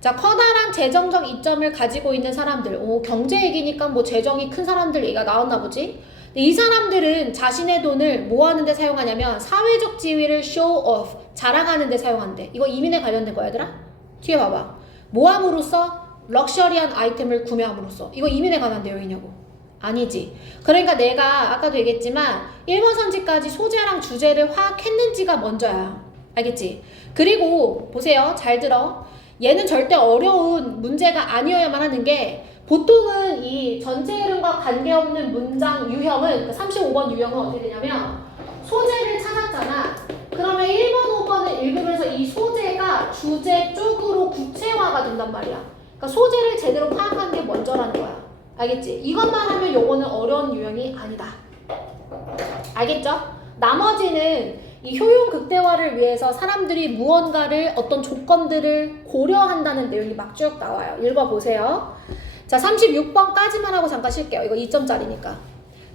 자, 커다란 재정적 이점을 가지고 있는 사람들. 경제 얘기니까 뭐 재정이 큰 사람들 얘기가 나왔나 보지? 근데 이 사람들은 자신의 돈을 뭐 하는 데 사용하냐면 사회적 지위를 show off, 자랑하는 데 사용한대. 이거 이민에 관련된 거야 얘들아? 뒤에 봐봐. 뭐 함으로써? 럭셔리한 아이템을 구매함으로써. 이거 이민에 관한 내용이냐고. 아니지. 그러니까 내가 아까도 얘기했지만 1번 선지까지 소재랑 주제를 파악했는지가 먼저야. 알겠지? 그리고 보세요. 잘 들어. 얘는 절대 어려운 문제가 아니어야만 하는 게 보통은 이 전체 흐름과 관계없는 문장 유형은 35번 유형은 어떻게 되냐면 소재를 찾았잖아. 그러면 1번, 5번을 읽으면서 이 소재가 주제 쪽으로 구체화가 된단 말이야. 그러니까 소재를 제대로 파악하는 게 먼저라는 거야. 알겠지? 이것만 하면 요거는 어려운 유형이 아니다. 알겠죠? 나머지는 이 효용 극대화를 위해서 사람들이 무언가를 어떤 조건들을 고려한다는 내용이 막 쭉 나와요. 읽어보세요. 자, 36번까지만 하고 잠깐 쉴게요. 이거 2점짜리니까.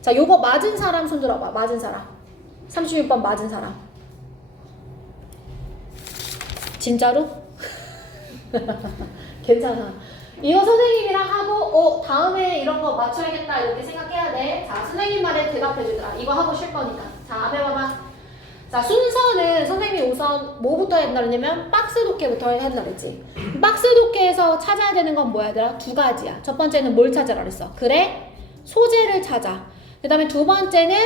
자, 요거 맞은 사람 손 들어봐. 맞은 사람. 36번 맞은 사람. 진짜로? 괜찮아. 이거 선생님이랑 하고 다음에 이런 거 맞춰야겠다 이렇게 생각해야 돼. 자, 선생님 말에 대답해주더라. 이거 하고 쉴 거니까. 자, 앞에 봐봐. 자, 순서는 선생님이 우선 뭐부터 했나 그러냐면 박스 독해부터 했나 그랬지. 박스 독해에서 찾아야 되는 건 뭐야 얘들아? 두 가지야. 첫 번째는 뭘 찾아라 그랬어? 그래? 소재를 찾아. 그 다음에 두 번째는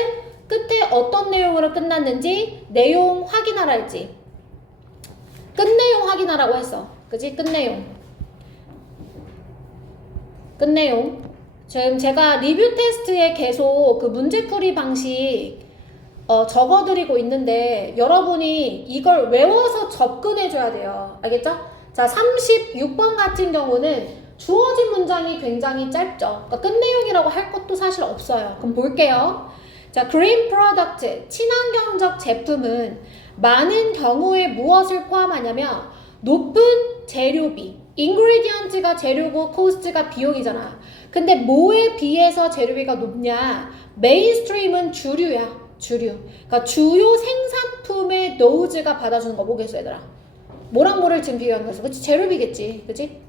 끝에 어떤 내용으로 끝났는지 내용 확인하라 했지. 끝내용 확인하라고 했어. 그치? 끝내용. 지금 제가 리뷰 테스트에 계속 그 문제풀이 방식 적어드리고 있는데 여러분이 이걸 외워서 접근해줘야 돼요. 알겠죠? 자, 36번 같은 경우는 주어진 문장이 굉장히 짧죠. 그러니까 끝내용이라고 할 것도 사실 없어요. 그럼 볼게요. 자, green product, 친환경적 제품은 많은 경우에 무엇을 포함하냐면 높은 재료비, ingredient가 재료고 cost가 비용이잖아. 근데 뭐에 비해서 재료비가 높냐? 메인스트림은 주류야. 주류. 그러니까 주요 생산품의 노즈가 받아주는 거 뭐겠어 얘들아? 뭐랑 뭐를 지금 비교하는 거였어? 그치? 재료비겠지. 그치?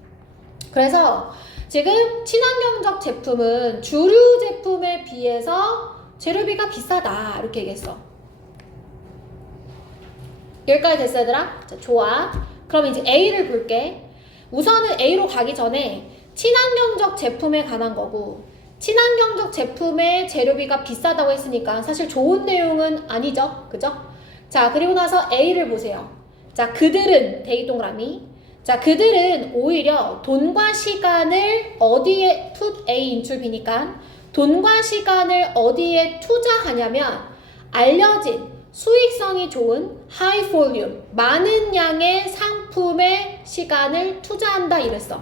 그래서 지금 친환경적 제품은 주류 제품에 비해서 재료비가 비싸다 이렇게 얘기했어. 여기까지 됐어 얘들아? 자, 좋아. 그럼 이제 A를 볼게. 우선은 A로 가기 전에 친환경적 제품에 관한 거고 친환경적 제품의 재료비가 비싸다고 했으니까 사실 좋은 내용은 아니죠. 그죠? 자, 그리고 나서 A를 보세요. 자, 그들은 대입 동그라미. 자, 그들은 오히려 돈과 시간을 어디에 A 인출 B니까 돈과 시간을 어디에 투자하냐면 알려진 수익성이 좋은 high volume, 많은 양의 상품에 시간을 투자한다 이랬어.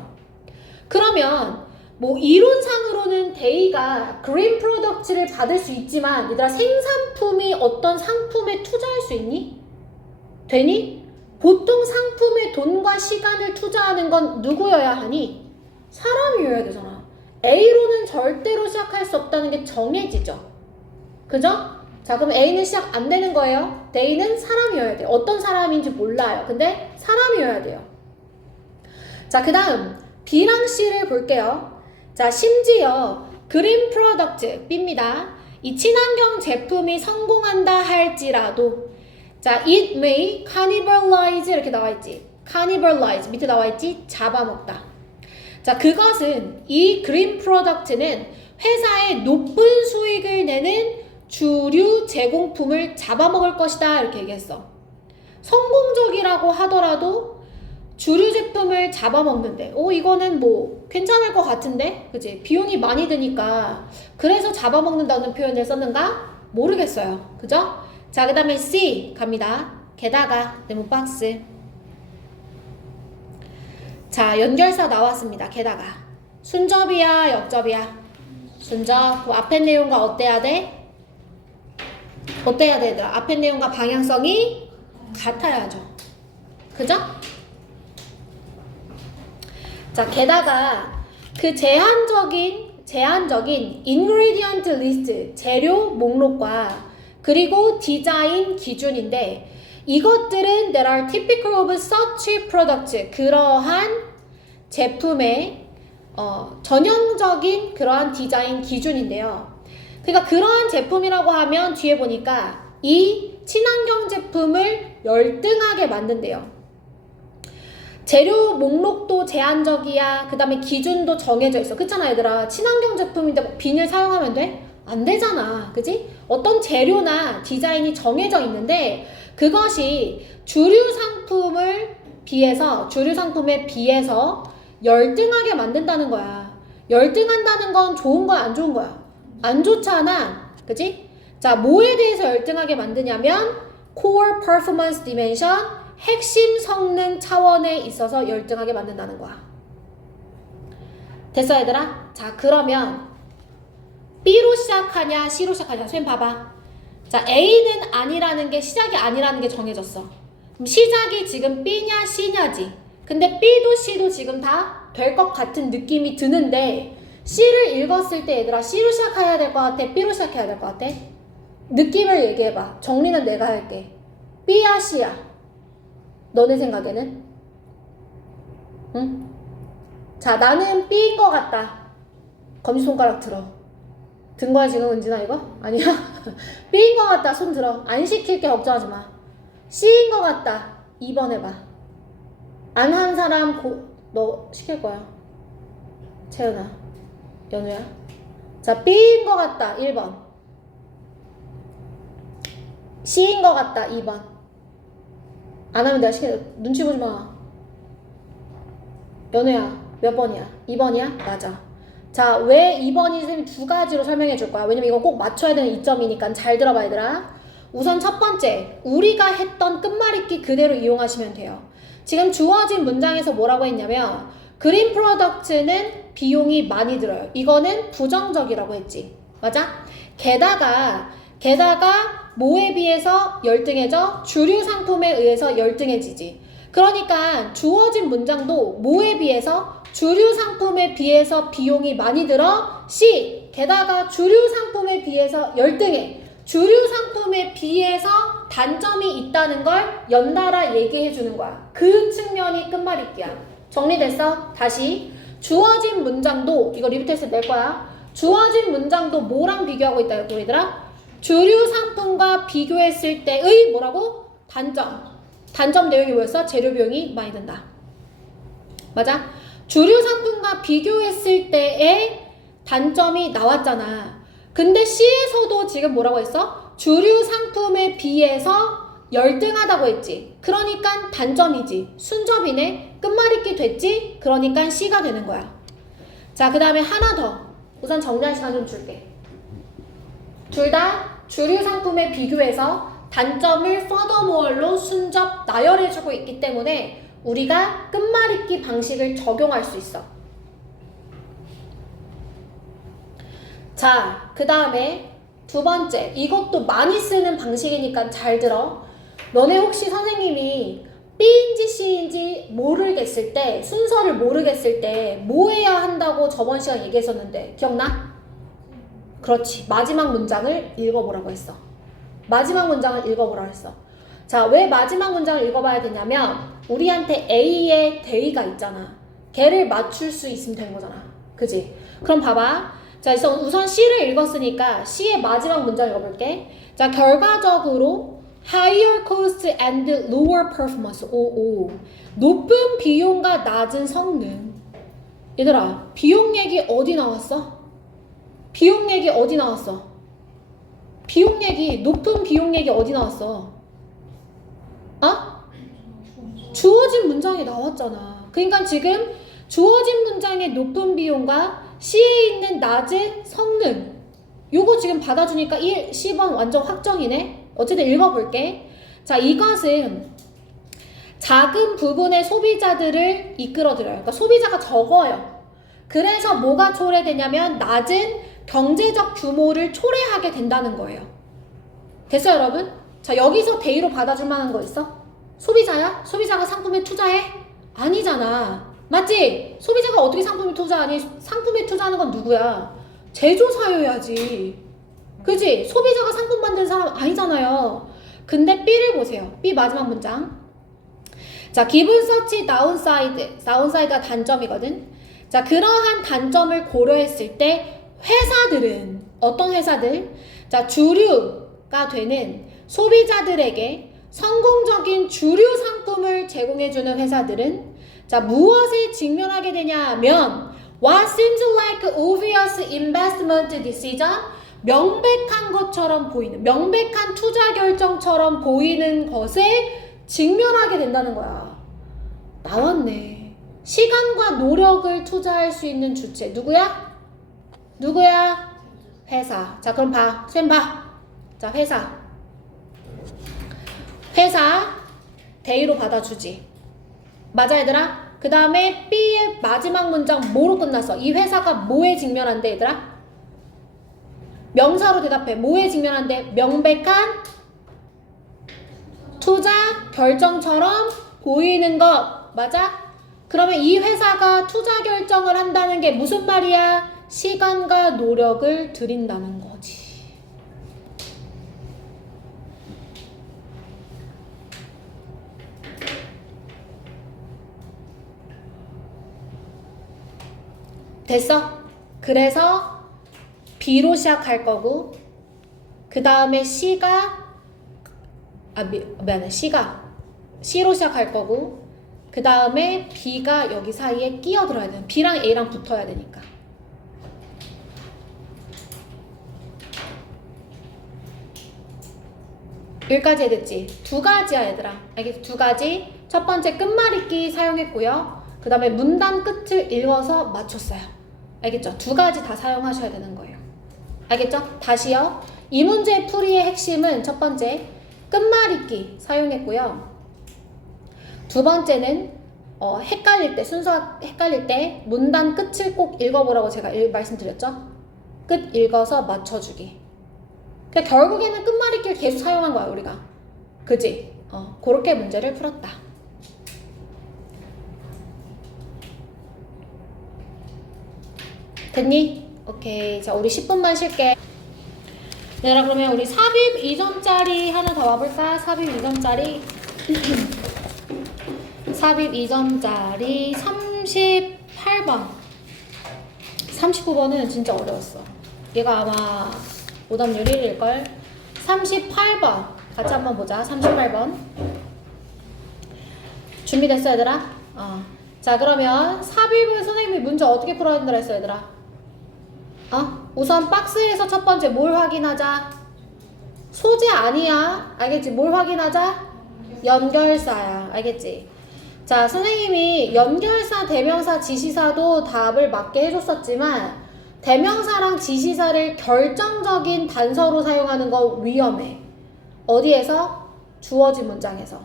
그러면 뭐 이론상으로는 데이가 그린 프로덕트를 받을 수 있지만 얘들아 생산품이 어떤 상품에 투자할 수 있니? 되니? 보통 상품에 돈과 시간을 투자하는 건 누구여야 하니? 사람이어야 되잖아. A로는 절대로 시작할 수 없다는 게 정해지죠. 그죠? 자, 그럼 A는 시작 안 되는 거예요. D는 사람이어야 돼요. 어떤 사람인지 몰라요. 근데 사람이어야 돼요. 자, 그 다음 B랑 C를 볼게요. 자, 심지어 그린 프로덕트 B입니다. 이 친환경 제품이 성공한다 할지라도 자, it may cannibalize 이렇게 나와있지. cannibalize 밑에 나와있지. 잡아먹다. 자, 그것은 이 그린 프로덕트는 회사에 높은 수익을 내는 주류 제공품을 잡아먹을 것이다 이렇게 얘기했어. 성공적이라고 하더라도 주류 제품을 잡아먹는데 이거는 뭐 괜찮을 것 같은데 그치? 비용이 많이 드니까 그래서 잡아먹는다는 표현을 썼는가? 모르겠어요. 그죠? 자, 그 다음에 C 갑니다. 게다가 네모 박스. 자, 연결사 나왔습니다. 게다가 순접이야 역접이야? 순접. 그 앞에 내용과 어때야 돼? 어때야 돼, 얘들아? 앞에 내용과 방향성이 같아야죠. 그죠? 자, 게다가 그 제한적인 ingredient list, 재료 목록과 그리고 디자인 기준인데 이것들은 that are typical of such products, 그러한 제품의 전형적인 그러한 디자인 기준인데요. 그러니까 그러한 제품이라고 하면 뒤에 보니까 이 친환경 제품을 열등하게 만든대요. 재료 목록도 제한적이야. 그 다음에 기준도 정해져 있어. 그렇잖아, 얘들아. 친환경 제품인데 뭐 비닐 사용하면 돼? 안 되잖아. 그지? 어떤 재료나 디자인이 정해져 있는데 그것이 주류 상품에 비해서 열등하게 만든다는 거야. 열등한다는 건 좋은 거야, 안 좋은 거야? 안 좋잖아. 그지? 자, 뭐에 대해서 열등하게 만드냐면 core performance dimension, 핵심 성능 차원에 있어서 열등하게 만든다는 거야. 됐어, 얘들아? 자, 그러면 B로 시작하냐 C로 시작하냐. 선생님 봐봐. 자, A는 아니라는 게, 시작이 아니라는 게 정해졌어. 그럼 시작이 지금 B냐 C냐지. 근데 B도 C도 지금 다 될 것 같은 느낌이 드는데 C를 읽었을 때 얘들아, C로 시작해야 될 것 같아? B로 시작해야 될 것 같아? 느낌을 얘기해봐. 정리는 내가 할게. B야 C야? 너네 생각에는? 응? 자, 나는 B인 것 같다. 검지손가락 들어. 든 거야 지금, 은진아? 이거? 아니야? B인 것 같다. 손 들어. 안 시킬게, 걱정하지 마. C인 것 같다. 2번 해봐. 안 한 사람 너 시킬 거야. 채은아, 연우야. 자, B인 것 같다. 1번. C인 것 같다. 2번. 안 하면 내가 시켜. 눈치 보지 마. 연우야, 몇 번이야? 2번이야? 맞아. 자, 왜 2번이 선생님 두 가지로 설명해 줄 거야. 왜냐면 이거 꼭 맞춰야 되는 이점이니까 잘 들어봐, 얘들아. 우선 첫 번째, 우리가 했던 끝말잇기 그대로 이용하시면 돼요. 지금 주어진 문장에서 뭐라고 했냐면 그린 프로덕트는 비용이 많이 들어요. 이거는 부정적이라고 했지. 맞아? 게다가 뭐에 비해서 열등해져? 주류 상품에 의해서 열등해지지. 그러니까 주어진 문장도 뭐에 비해서? 주류 상품에 비해서 비용이 많이 들어. C. 게다가 주류 상품에 비해서 열등해. 주류 상품에 비해서 단점이 있다는 걸 연달아 얘기해 주는 거야. 그 측면이 끝말잇기야. 정리됐어? 다시. 주어진 문장도, 이거 리뷰 테스트 낼 거야. 주어진 문장도 뭐랑 비교하고 있다, 얘들아? 주류 상품과 비교했을 때의 뭐라고? 단점. 단점 내용이 뭐였어? 재료 비용이 많이 든다. 맞아? 주류 상품과 비교했을 때의 단점이 나왔잖아. 근데 C에서도 지금 뭐라고 했어? 주류 상품에 비해서 열등하다고 했지. 그러니까 단점이지. 순접이네. 끝말잇기 됐지? 그러니까 C가 되는 거야. 자, 그 다음에 하나 더. 우선 정리할 시간 좀 줄게. 둘 다 주류 상품에 비교해서 단점을 furthermore로 순접 나열해주고 있기 때문에 우리가 끝말잇기 방식을 적용할 수 있어. 자, 그 다음에 두 번째, 이것도 많이 쓰는 방식이니까 잘 들어. 너네 혹시 선생님이 B인지 C인지 모르겠을 때, 순서를 모르겠을 때 뭐 해야 한다고 저번 시간 얘기했었는데 기억나? 그렇지. 마지막 문장을 읽어보라고 했어. 마지막 문장을 읽어보라고 했어. 자, 왜 마지막 문장을 읽어봐야 되냐면 우리한테 A의 대의가 있잖아. 걔를 맞출 수 있으면 되는 거잖아. 그지? 그럼 봐봐. 자, 우선 C를 읽었으니까 C의 마지막 문장 읽어볼게. 자, 결과적으로 higher cost and lower performance. 오. 높은 비용과 낮은 성능. 얘들아, 비용 얘기 어디 나왔어? 비용 얘기 어디 나왔어? 비용 얘기, 높은 비용 얘기 어디 나왔어? 주어진 문장이 나왔잖아. 그러니까 지금 주어진 문장의 높은 비용과 C에 있는 낮은 성능, 요거 지금 받아주니까 10번 완전 확정이네. 어쨌든 읽어볼게. 자, 이것은 작은 부분의 소비자들을 이끌어들여요. 그러니까 소비자가 적어요. 그래서 뭐가 초래되냐면 낮은 경제적 규모를 초래하게 된다는 거예요. 됐어요, 여러분? 자, 여기서 대의로 받아줄 만한 거 있어? 소비자야? 소비자가 상품에 투자해? 아니잖아. 맞지? 소비자가 어떻게 상품에 투자하니? 상품에 투자하는 건 누구야? 제조사여야지. 그지? 소비자가 상품 만드는 사람 아니잖아요. 근데 B를 보세요. B 마지막 문장. 자, 기본 서치 다운사이드. 다운사이드가 단점이거든. 자, 그러한 단점을 고려했을 때 회사들은 어떤 회사들? 자, 주류가 되는 소비자들에게 성공적인 주류 상품을 제공해주는 회사들은 자, 무엇에 직면하게 되냐면 What seems like obvious investment decision? 명백한 것처럼 보이는, 명백한 투자 결정처럼 보이는 것에 직면하게 된다는 거야. 나왔네. 시간과 노력을 투자할 수 있는 주체. 누구야? 누구야? 회사. 자, 그럼 봐. 쌤 봐. 자, 회사. 회사. 대의로 받아주지. 맞아, 얘들아? 그 다음에 B의 마지막 문장 뭐로 끝났어? 이 회사가 뭐에 직면한대, 얘들아? 명사로 대답해. 뭐에 직면한대? 명백한 투자 결정처럼 보이는 것. 맞아? 그러면 이 회사가 투자 결정을 한다는 게 무슨 말이야? 시간과 노력을 들인다는 거지. 됐어? 그래서 B로 시작할 거고 그 다음에 C가 미안해. C로 시작할 거고 그 다음에 B가 여기 사이에 끼어들어야 돼. B랑 A랑 붙어야 되니까. 여기까지 해야겠지? 두 가지야, 얘들아. 알겠지? 두 가지. 첫 번째 끝말잇기 사용했고요. 그 다음에 문단 끝을 읽어서 맞췄어요. 알겠죠? 두 가지 다 사용하셔야 되는 거예요. 알겠죠? 다시요. 이 문제 풀이의 핵심은 첫 번째 끝말잇기 사용했고요. 두 번째는 헷갈릴 때, 순서 헷갈릴 때 문단 끝을 꼭 읽어보라고 제가 말씀드렸죠? 끝 읽어서 맞춰주기. 그러니까 결국에는 끝말잇기를 계속 사용한 거야, 우리가. 그지? 그렇게 문제를 풀었다. 됐니? 오케이. 자, 우리 10분만 쉴게. 네, 그러면 우리 삽입 2점짜리 하나 더 와볼까? 삽입 2점짜리. 삽입 2점짜리 38번. 39번은 진짜 어려웠어. 얘가 아마 오답률 1일걸. 38번. 같이 한번 보자. 38번. 준비됐어, 얘들아? 자, 그러면 삽입을 선생님이 문제 어떻게 풀어야 된다 했어, 얘들아? 우선 박스에서 첫 번째 뭘 확인하자? 소재 아니야. 알겠지? 뭘 확인하자? 연결사야. 알겠지? 자, 선생님이 연결사, 대명사, 지시사도 답을 맞게 해줬었지만 대명사랑 지시사를 결정적인 단서로 사용하는 거 위험해. 어디에서? 주어진 문장에서.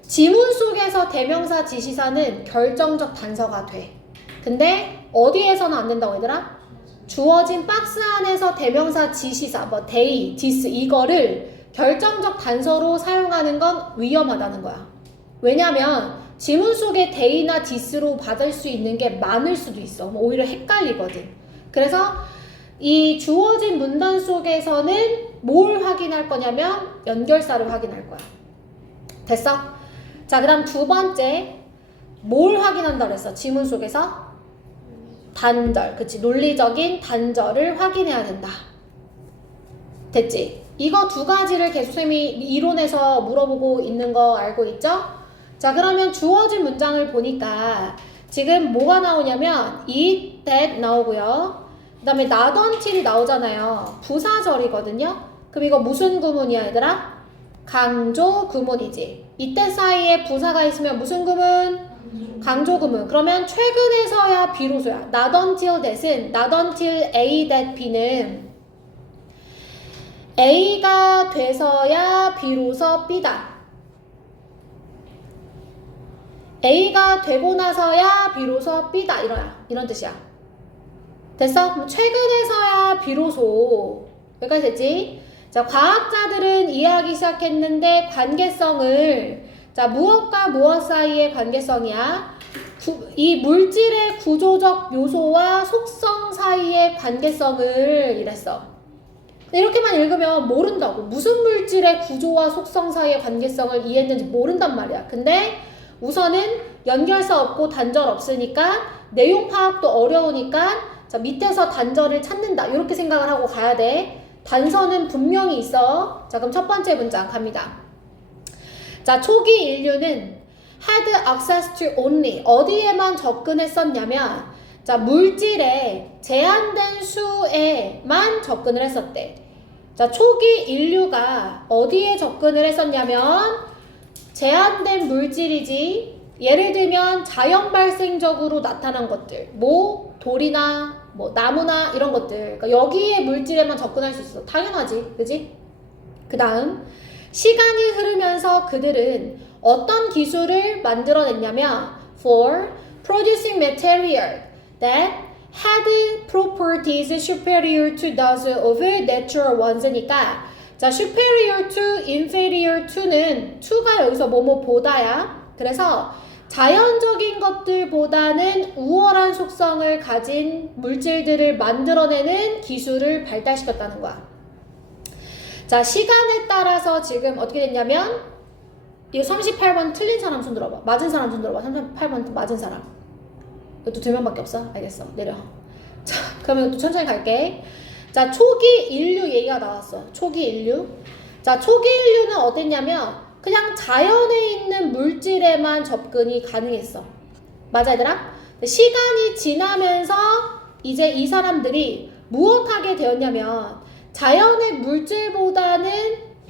지문 속에서 대명사, 지시사는 결정적 단서가 돼. 근데 어디에서는 안 된다고, 얘들아? 주어진 박스 안에서 대명사, 지시사, they, this 이거를 결정적 단서로 사용하는 건 위험하다는 거야. 왜냐면 지문 속에 they나 this로 받을 수 있는 게 많을 수도 있어. 오히려 헷갈리거든. 그래서 이 주어진 문단 속에서는 뭘 확인할 거냐면 연결사를 확인할 거야. 됐어? 자, 그 다음 두 번째 뭘 확인한다 그랬어? 지문 속에서 단절. 그치? 논리적인 단절을 확인해야 된다. 됐지? 이거 두 가지를 계속 쌤이 이론에서 물어보고 있는 거 알고 있죠? 자, 그러면 주어진 문장을 보니까 지금 뭐가 나오냐면 it, that 나오고요. 그 다음에 not until이 나오잖아요. 부사절이거든요. 그럼 이거 무슨 구문이야, 얘들아? 강조 구문이지. 이때 사이에 부사가 있으면 무슨 구문? 강조 구문. 그러면 최근에서야 비로소야. Not until that은 not until A, that, B는 A가 돼서야 비로소 B다. A가 되고 나서야 비로소 B다. 이런 뜻이야. 됐어? 그럼 최근에서야 비로소. 여기까지 됐지? 자, 과학자들은 이해하기 시작했는데 관계성을 자, 무엇과 무엇 사이의 관계성이야? 이 물질의 구조적 요소와 속성 사이의 관계성을 이랬어. 이렇게만 읽으면 모른다고. 무슨 물질의 구조와 속성 사이의 관계성을 이해했는지 모른단 말이야. 근데 우선은 연결사 없고 단절 없으니까 내용 파악도 어려우니까 자, 밑에서 단절을 찾는다. 이렇게 생각을 하고 가야 돼. 단서는 분명히 있어. 자, 그럼 첫 번째 문장 갑니다. 자, 초기 인류는 had access to only 어디에만 접근했었냐면 자, 물질의 제한된 수에만 접근을 했었대. 자, 초기 인류가 어디에 접근을 했었냐면 제한된 물질이지. 예를 들면 자연 발생적으로 나타난 것들, 뭐 돌이나 뭐 나무나 이런 것들. 그러니까 여기에 물질에만 접근할 수 있어. 당연하지, 그지? 그 다음 시간이 흐르면서 그들은 어떤 기술을 만들어냈냐면 for producing material that had properties superior to those of natural ones니까 자, superior to, inferior to는 to가 여기서 뭐뭐보다야. 그래서 자연적인 것들보다는 우월한 속성을 가진 물질들을 만들어내는 기술을 발달시켰다는 거야. 자, 시간에 따라서 지금 어떻게 됐냐면 이거 38번 틀린 사람 손 들어봐. 맞은 사람 손 들어봐. 38번 맞은 사람. 이것도 2명밖에 없어? 알겠어. 내려. 자, 그러면 또 천천히 갈게. 자, 초기 인류 얘기가 나왔어. 초기 인류. 자, 초기 인류는 어땠냐면 그냥 자연에 있는 물질에만 접근이 가능했어. 맞아, 얘들아? 시간이 지나면서 이제 이 사람들이 무엇하게 되었냐면 자연의 물질보다는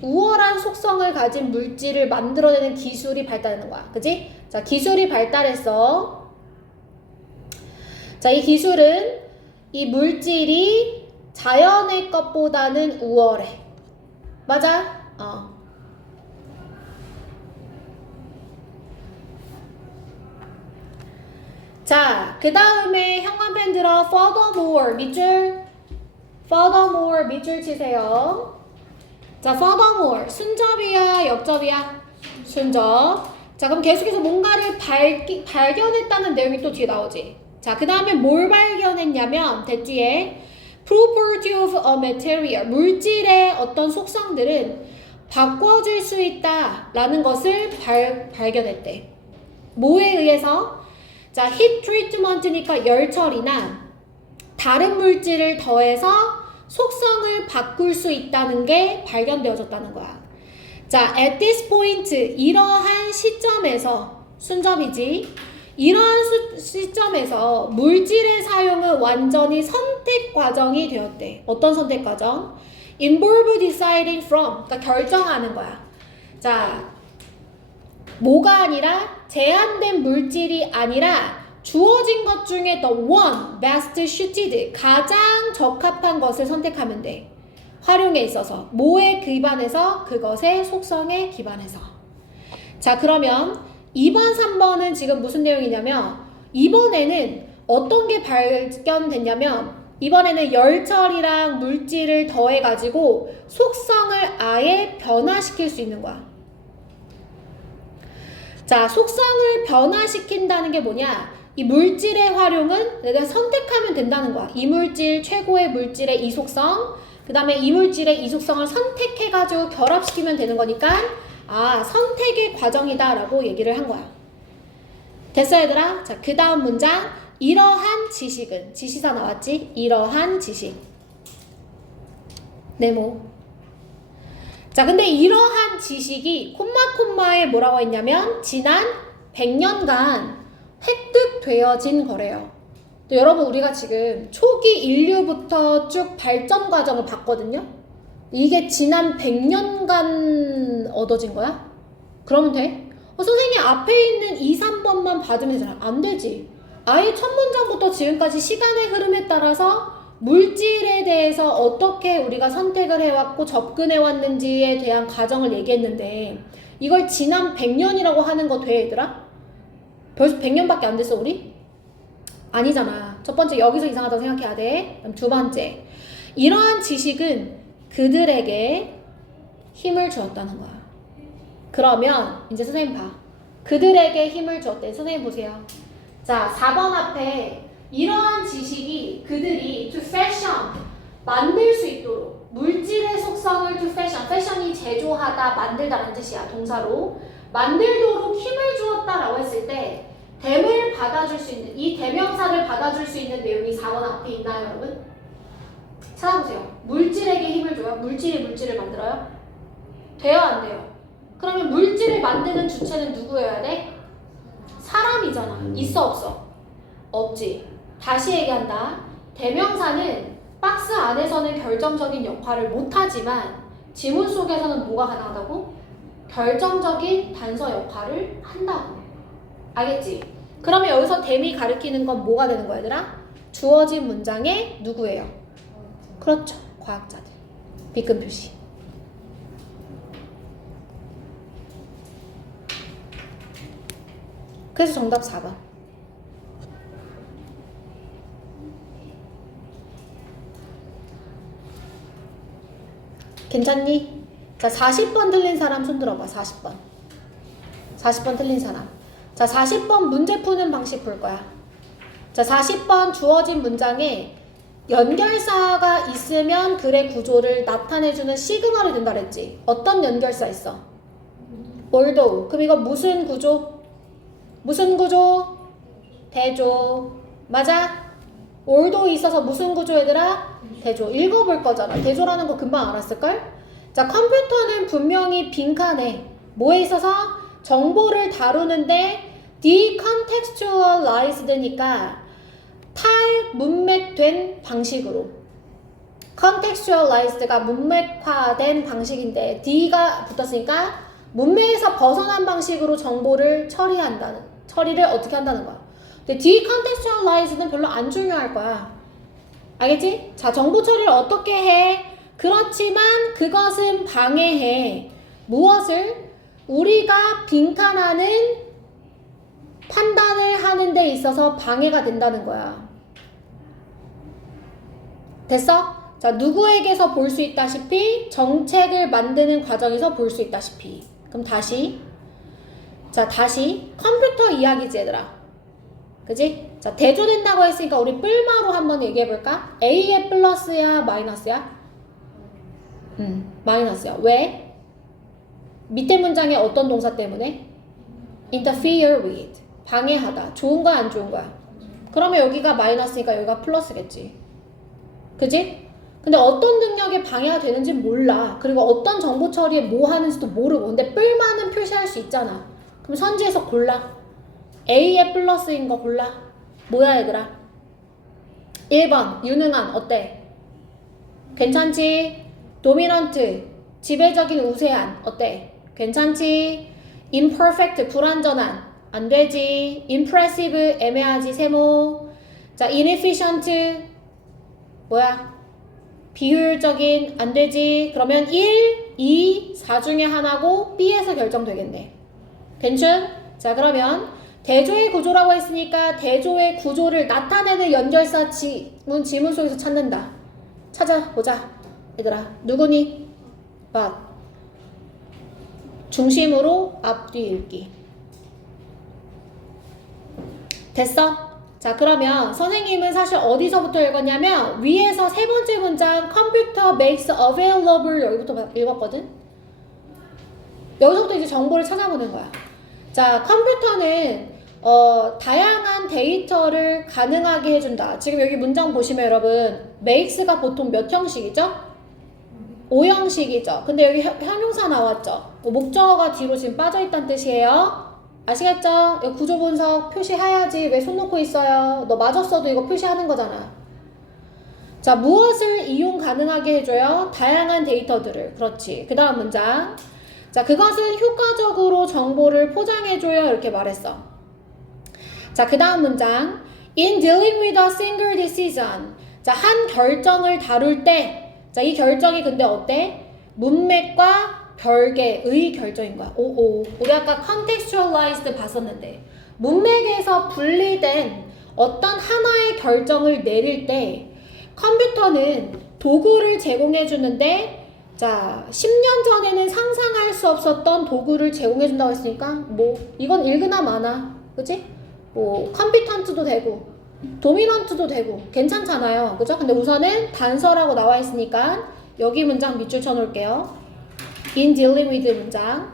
우월한 속성을 가진 물질을 만들어내는 기술이 발달하는 거야. 그치? 자, 기술이 발달했어. 자, 이 기술은 이 물질이 자연의 것보다는 우월해. 맞아? 자, 그 다음에 형광펜 들어 furthermore 밑줄 furthermore 밑줄 치세요. 자, furthermore 순접이야 역접이야? 순접. 자, 그럼 계속해서 뭔가를 발견했다는 내용이 또 뒤에 나오지. 자, 그 다음에 뭘 발견했냐면 뒤에 property of a material 물질의 어떤 속성들은 바꿔줄 수 있다 라는 것을 발견했대. 뭐에 의해서? 자, heat treatment니까 열처리나 다른 물질을 더해서 속성을 바꿀 수 있다는 게 발견되어졌다는 거야. 자, at this point 이러한 시점에서 순접이지. 이러한 시점에서 물질의 사용은 완전히 선택 과정이 되었대. 어떤 선택 과정? involve deciding from 그러니까 결정하는 거야. 자, 뭐가 아니라 제한된 물질이 아니라 주어진 것 중에 the one best suited 가장 적합한 것을 선택하면 돼. 활용에 있어서 뭐에 기반해서? 그것의 속성에 기반해서. 자, 그러면 2번, 3번은 지금 무슨 내용이냐면 이번에는 어떤 게 발견됐냐면 이번에는 열처리랑 물질을 더해가지고 속성을 아예 변화시킬 수 있는 거야. 자, 속성을 변화시킨다는 게 뭐냐? 이 물질의 활용은 내가 선택하면 된다는 거야. 이 물질, 최고의 물질의 이 속성, 그 다음에 이 물질의 이 속성을 선택해가지고 결합시키면 되는 거니까 선택의 과정이다 라고 얘기를 한 거야. 됐어, 얘들아? 자, 그 다음 문장 이러한 지식은 지시사 나왔지? 이러한 지식 네모. 자, 근데 이러한 지식이 콤마에 뭐라고 했냐면 지난 100년간 획득되어진 거래요. 또 여러분 우리가 지금 초기 인류부터 쭉 발전 과정을 봤거든요. 이게 지난 100년간 얻어진 거야? 그러면 돼? 선생님 앞에 있는 2, 3번만 받으면 되잖아. 안 되지. 아예 첫 문장부터 지금까지 시간의 흐름에 따라서 물질에 대해서 어떻게 우리가 선택을 해왔고 접근해왔는지에 대한 과정을 얘기했는데 이걸 지난 100년이라고 하는 거 돼, 얘들아? 벌써 100년밖에 안 됐어, 우리? 아니잖아. 첫 번째, 여기서 이상하다고 생각해야 돼. 그럼 두 번째, 이러한 지식은 그들에게 힘을 주었다는 거야. 그러면 이제 선생님 봐. 그들에게 힘을 주었대. 선생님 보세요. 자, 4번 앞에 이러한 지식이 그들이 to fashion, 만들 수 있도록 물질의 속성을 to fashion, fashion이 제조하다, 만들다라는 뜻이야. 동사로. 만들도록 힘을 주었다라고 했을 때 댐을 받아줄 수 있는, 이 대명사를 받아줄 수 있는 내용이 4번 앞에 있나요, 여러분? 찾아보세요. 물질에게 힘을 줘요? 물질이 물질을 만들어요? 돼요, 안 돼요? 그러면 물질을 만드는 주체는 누구여야 돼? 사람이잖아. 있어, 없어? 없지. 다시 얘기한다. 대명사는 박스 안에서는 결정적인 역할을 못하지만 지문 속에서는 뭐가 가능하다고? 결정적인 단서 역할을 한다고. 알겠지? 그러면 여기서 댐이 가리키는 건 뭐가 되는 거야, 얘들아? 주어진 문장의 누구예요? 그렇죠. 과학자들. 비끈 표시. 그래서 정답 4번. 괜찮니? 자, 40번 틀린 사람 손 들어봐. 40번. 40번 틀린 사람. 자, 40번 문제 푸는 방식 볼 거야. 자, 40번 주어진 문장에 연결사가 있으면 글의 구조를 나타내주는 시그널이 된다 그랬지. 어떤 연결사 있어? although. 그럼 이거 무슨 구조? 무슨 구조? 대조. 맞아? although 있어서 무슨 구조 얘들아? 대조. 읽어볼 거잖아. 대조라는 거 금방 알았을걸? 자, 컴퓨터는 분명히 빈칸에 뭐에 있어서? 정보를 다루는데 decontextualized니까 탈문맥된 방식으로. contextualized가 문맥화된 방식인데 D가 붙었으니까 문맥에서 벗어난 방식으로 정보를 처리를 어떻게 한다는 거야. 근데 decontextualized는 별로 안 중요할 거야. 알겠지? 자, 정보 처리를 어떻게 해? 그렇지만 그것은 방해해. 무엇을? 우리가 빈칸하는 판단을 하는 데 있어서 방해가 된다는 거야. 됐어? 자, 누구에게서 볼 수 있다시피 정책을 만드는 과정에서 볼 수 있다시피. 그럼 다시. 자, 다시 컴퓨터 이야기지 얘들아. 그지? 자, 대조된다고 했으니까 우리 뿔마로 한번 얘기해볼까? A의 플러스야 마이너스야? 마이너스야. 왜? 밑에 문장에 어떤 동사 때문에? interfere with. 방해하다. 좋은 거야 안 좋은 거야? 그러면 여기가 마이너스니까 여기가 플러스겠지. 그지? 근데 어떤 능력에 방해가 되는지 몰라. 그리고 어떤 정보 처리에 뭐 하는지도 모르고. 근데 뿔만은 표시할 수 있잖아. 그럼 선지에서 골라. A의 플러스인 거 골라. 뭐야 얘들아? 1번 유능한. 어때? 괜찮지? 도미넌트 지배적인 우세한. 어때? 괜찮지? imperfect 불완전한. 안 되지. impressive 애매하지. 세모. 자, inefficient 뭐야? 비효율적인. 안 되지. 그러면 1, 2, 4 중에 하나고 B에서 결정되겠네. 괜찮? 자, 그러면 대조의 구조라고 했으니까 대조의 구조를 나타내는 연결사 지문 속에서 찾는다. 찾아보자. 얘들아, 누구니? but. 중심으로 앞뒤 읽기. 됐어? 자, 그러면 선생님은 사실 어디서부터 읽었냐면 위에서 세 번째 문장 컴퓨터 makes available 여기부터 읽었거든? 여기서부터 이제 정보를 찾아보는 거야. 자, 컴퓨터는 다양한 데이터를 가능하게 해준다. 지금 여기 문장 보시면 여러분 makes가 보통 몇 형식이죠? 5형식이죠. 근데 여기 형용사 나왔죠? 목적어가 뒤로 지금 빠져있다는 뜻이에요. 아시겠죠? 이거 구조 분석 표시해야지. 왜 손 놓고 있어요? 너 맞았어도 이거 표시하는 거잖아. 자, 무엇을 이용 가능하게 해줘요? 다양한 데이터들을. 그렇지. 그 다음 문장. 자, 그것은 효과적으로 정보를 포장해줘요. 이렇게 말했어. 자, 그 다음 문장. In dealing with a single decision. 자, 한 결정을 다룰 때. 자, 이 결정이 근데 어때? 문맥과 별개의 결정인 거야. 우리 아까 contextualized 봤었는데 문맥에서 분리된 어떤 하나의 결정을 내릴 때 컴퓨터는 도구를 제공해 주는데 자, 10년 전에는 상상할 수 없었던 도구를 제공해준다고 했으니까 뭐 이건 읽으나 마나, 그치? 뭐 컴피턴트도 되고 도미넌트도 되고 괜찮잖아요, 그죠? 근데 우선은 단서라고 나와 있으니까 여기 문장 밑줄 쳐놓을게요. In dealing with 문장.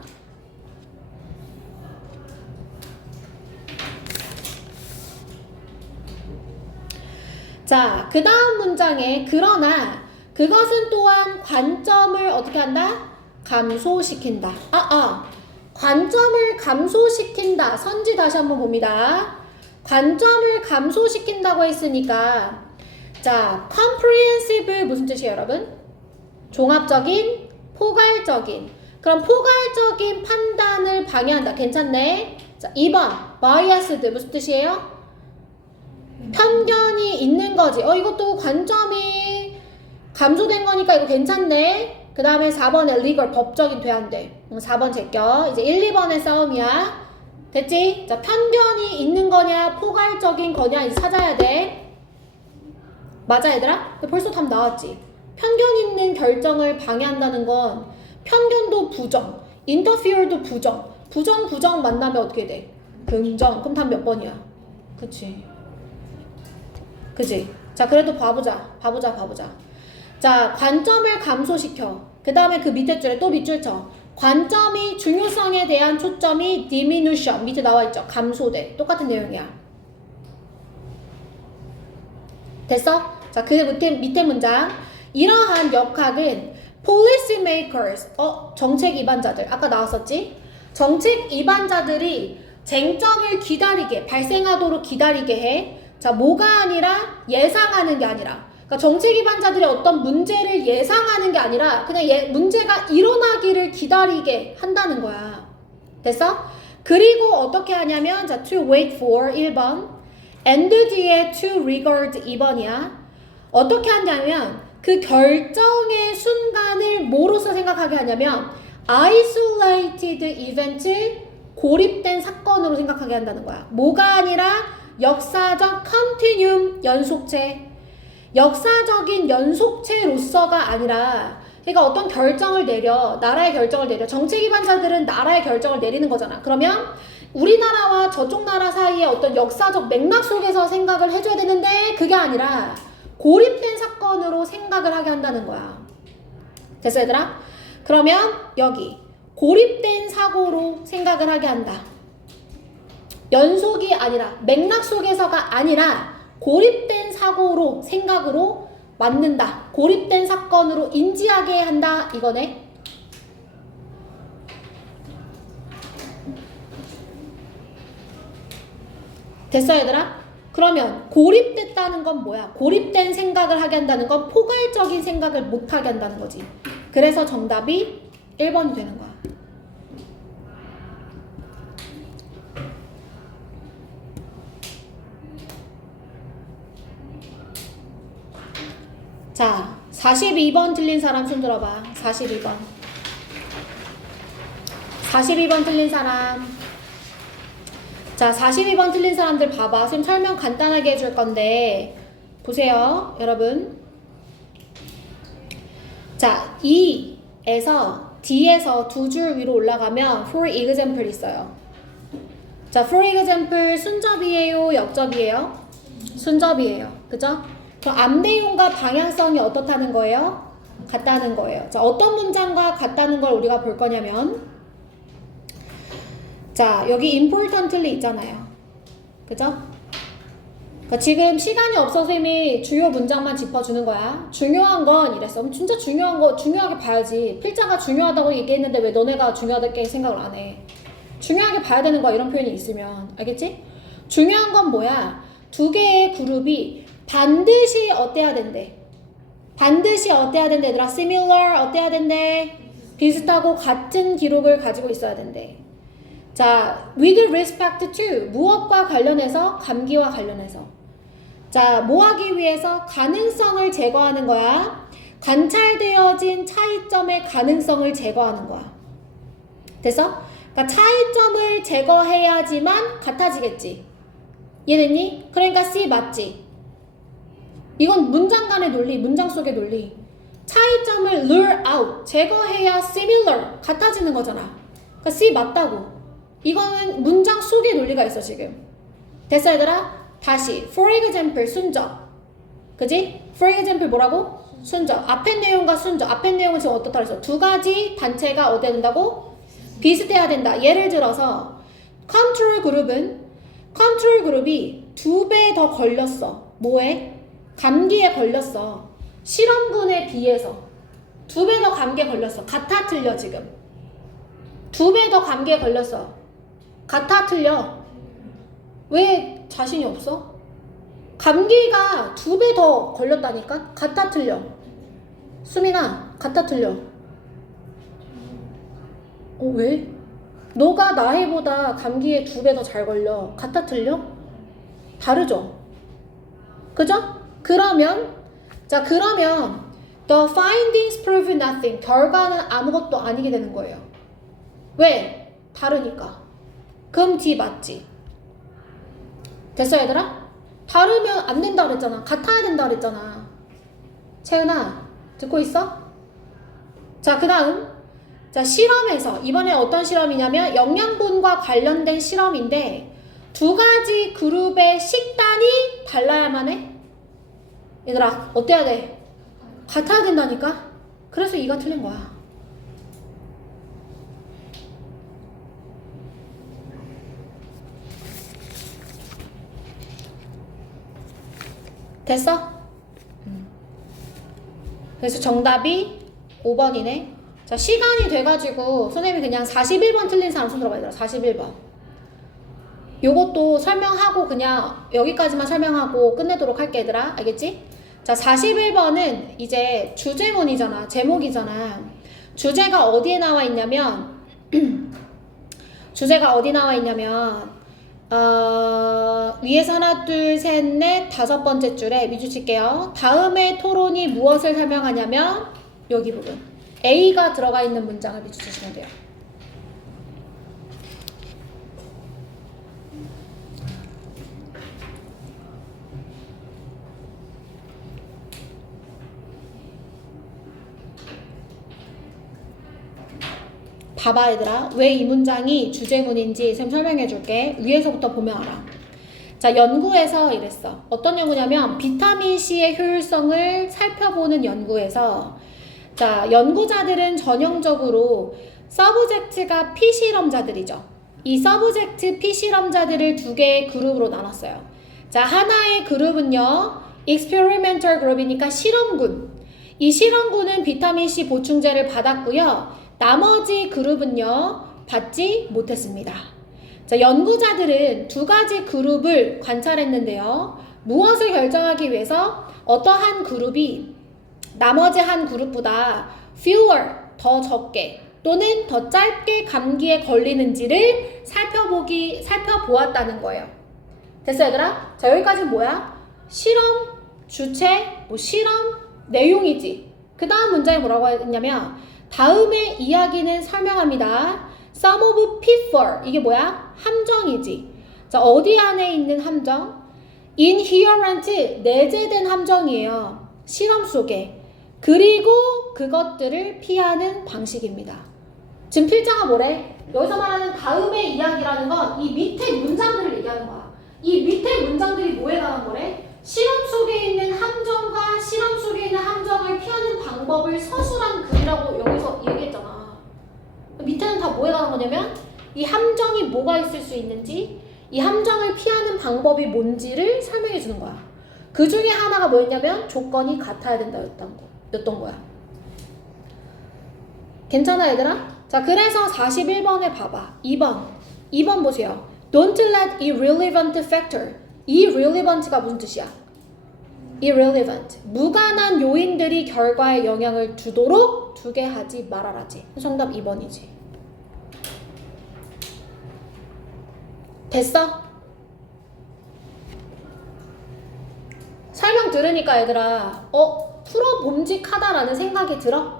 자, 그 다음 문장에 그러나 그것은 또한 관점을 어떻게 한다? 감소시킨다. 관점을 감소시킨다. 선지 다시 한번 봅니다. 관점을 감소시킨다고 했으니까 자, comprehensive 무슨 뜻이에요, 여러분? 종합적인, 포괄적인. 그럼 포괄적인 판단을 방해한다. 괜찮네. 자, 2번 biased 무슨 뜻이에요? 편견이 있는 거지. 이것도 관점이 감소된 거니까 이거 괜찮네. 그 다음에 4번에 legal, 법적인 돼야 안 돼. 4번 제껴. 이제 1, 2번의 싸움이야. 됐지? 자, 편견이 있는 거냐, 포괄적인 거냐 이제 찾아야 돼. 맞아, 얘들아? 벌써 답 나왔지? 편견 있는 결정을 방해한다는 건 편견도 부정, interfere도 부정, 부정 만나면 어떻게 돼? 긍정. 그럼 답 몇 번이야? 그치? 자, 그래도 봐보자. 자, 관점을 감소시켜. 그 다음에 그 밑에 줄에 또 밑줄 쳐. 관점이 중요성에 대한 초점이 diminution 밑에 나와있죠. 감소돼. 똑같은 내용이야. 됐어? 자, 그 밑에 문장. 이러한 역학은 policy makers, 정책 위반자들. 아까 나왔었지? 정책 위반자들이 쟁점을 발생하도록 기다리게 해. 자, 뭐가 아니라 예상하는 게 아니라, 그러니까 정책 위반자들이 어떤 문제를 예상하는 게 아니라 그냥 문제가 일어나기를 기다리게 한다는 거야. 됐어? 그리고 어떻게 하냐면 자, to wait for 1번, and 뒤에 to regard 2번이야. 어떻게 하냐면 그 결정의 순간을 뭐로서 생각하게 하냐면 isolated event, 고립된 사건으로 생각하게 한다는 거야. 뭐가 아니라 역사적 컨티뉴um, 연속체. 역사적인 연속체로서가 아니라, 그러니까 어떤 결정을 내려, 나라의 결정을 내려. 정책 위반자들은 나라의 결정을 내리는 거잖아. 그러면 우리나라와 저쪽 나라 사이에 어떤 역사적 맥락 속에서 생각을 해줘야 되는데 그게 아니라 고립된 사건으로 생각을 하게 한다는 거야. 됐어, 얘들아? 그러면 여기 고립된 사고로 생각을 하게 한다. 연속이 아니라, 맥락 속에서가 아니라 고립된 사고로, 생각으로 맞는다. 고립된 사건으로 인지하게 한다. 이거네. 됐어, 얘들아? 그러면 고립됐다는 건 뭐야? 고립된 생각을 하게 한다는 건 포괄적인 생각을 못하게 한다는 거지. 그래서 정답이 1번이 되는 거야. 자, 42번 틀린 사람 손 들어봐. 42번. 42번 틀린 사람. 자, 42번 틀린 사람들 봐봐. 지금 설명 간단하게 해줄 건데 보세요, 여러분. 자, 2에서 D에서 두 줄 위로 올라가면 for example 있어요. 자, for example 순접이에요, 역접이에요? 순접이에요. 그죠? 그럼 앞 내용과 방향성이 어떻다는 거예요? 같다는 거예요. 자, 어떤 문장과 같다는 걸 우리가 볼 거냐면, 자, 여기 importantly 있잖아요. 그죠? 그러니까 지금 시간이 없어서 이미 주요 문장만 짚어주는 거야. 중요한 건 이랬어. 진짜 중요한 거 중요하게 봐야지. 필자가 중요하다고 얘기했는데 왜 너네가 중요하게 생각을 안 해? 중요하게 봐야 되는 거야, 이런 표현이 있으면. 알겠지? 중요한 건 뭐야? 두 개의 그룹이 반드시 어때야 된대? 반드시 어때야 된대? 얘들아, similar 어때야 된대? 비슷하고 같은 기록을 가지고 있어야 된대. 자, with respect to 무엇과 관련해서? 감기와 관련해서. 자, 뭐 하기 위해서? 가능성을 제거하는 거야. 관찰되어진 차이점의 가능성을 제거하는 거야. 됐어? 그러니까 차이점을 제거해야지만 같아지겠지. 이해됐니? 그러니까 C 맞지? 이건 문장 간의 논리, 문장 속의 논리. 차이점을 lure out, 제거해야 similar, 같아지는 거잖아. 그러니까 C 맞다고. 이거는 문장 속에 논리가 있어 지금. 됐어 얘들아? 다시 for example 순적. 그지? for example 뭐라고? 순적. 앞의 내용과 순적. 앞의 내용은 지금 어떻다 그랬어? 두 가지 단체가 어디야 된다고? 비슷해야 된다. 예를 들어서 컨트롤 그룹이 2배 더 걸렸어. 뭐에? 감기에 걸렸어. 실험군에 비해서 2배 더 감기에 걸렸어. 같아 틀려 지금. 2배 더 감기에 걸렸어. 같아 틀려. 왜 자신이 없어? 감기가 2배 더 걸렸다니까? 같아 틀려. 수민아, 같아 틀려. 왜? 너가 나이보다 감기에 2배 더 잘 걸려. 같아 틀려? 다르죠? 그죠? 그러면 the findings prove nothing. 결과는 아무것도 아니게 되는 거예요. 왜? 다르니까. 그럼 D 맞지? 됐어 얘들아? 다르면 안 된다 그랬잖아. 같아야 된다 그랬잖아. 채은아 듣고 있어? 자, 그 다음 자, 실험에서 이번에 어떤 실험이냐면 영양분과 관련된 실험인데 두 가지 그룹의 식단이 달라야만 해. 얘들아 어때야 돼? 같아야 된다니까? 그래서 이가 틀린 거야. 됐어? 그래서 정답이 5번이네. 자, 시간이 돼가지고 선생님이 그냥 41번 틀린 사람 손 들어봐 얘들아. 41번. 요것도 설명하고 그냥 여기까지만 설명하고 끝내도록 할게 얘들아. 알겠지? 자, 41번은 이제 주제문이잖아. 제목이잖아. 주제가 어디에 나와 있냐면 주제가 어디 나와 있냐면 위에서 하나 둘 셋 넷 다섯 번째 줄에 미주 칠게요. 다음의 토론이 무엇을 설명하냐면 여기 부분 A가 들어가 있는 문장을 미주 치시면 돼요. 봐봐 얘들아. 왜 이 문장이 주제문인지 쌤 설명해 줄게. 위에서부터 보면 알아. 자, 연구에서 이랬어. 어떤 연구냐면 비타민C의 효율성을 살펴보는 연구에서 자, 연구자들은 전형적으로 서브젝트가 피실험자들이죠. 이 서브젝트 피실험자들을 두 개의 그룹으로 나눴어요. 자, 하나의 그룹은요 experimental 그룹이니까 실험군. 이 실험군은 비타민C 보충제를 받았고요. 나머지 그룹은요 받지 못했습니다. 자, 연구자들은 두 가지 그룹을 관찰했는데요. 무엇을 결정하기 위해서 어떠한 그룹이 나머지 한 그룹보다 fewer, 더 적게 또는 더 짧게 감기에 걸리는지를 살펴보았다는 거예요. 됐어 얘들아? 자, 여기까지 뭐야? 실험, 주체, 실험, 내용이지. 그 다음 문장에 뭐라고 했냐면 다음의 이야기는 설명합니다. Some of pitfall. 이게 뭐야? 함정이지. 자, 어디 안에 있는 함정? Inherent, 내재된 함정이에요. 실험 속에. 그리고 그것들을 피하는 방식입니다. 지금 필자가 뭐래? 여기서 말하는 다음의 이야기라는 건 이 밑에 문장들을 얘기하는 거야. 이 밑에 문장들이 뭐에 관한 거래? 실험 속에 있는 함정과 실험 속에 있는 함정을 피하는 방법을 서술한 글이라고 여기서 얘기했잖아. 밑에는 다 뭐에 관한 거냐면 이 함정이 뭐가 있을 수 있는지 이 함정을 피하는 방법이 뭔지를 설명해 주는 거야. 그 중에 하나가 뭐였냐면 조건이 같아야 된다였던 거야. 괜찮아 얘들아? 자, 그래서 41번에 봐봐. 2번 보세요. Don't let irrelevant factor. irrelevant가 무슨 뜻이야? irrelevant. 무관한 요인들이 결과에 영향을 주도록 두게 하지 말아라지. 정답 2번이지. 됐어? 설명 들으니까 얘들아 풀어봄직하다라는 생각이 들어?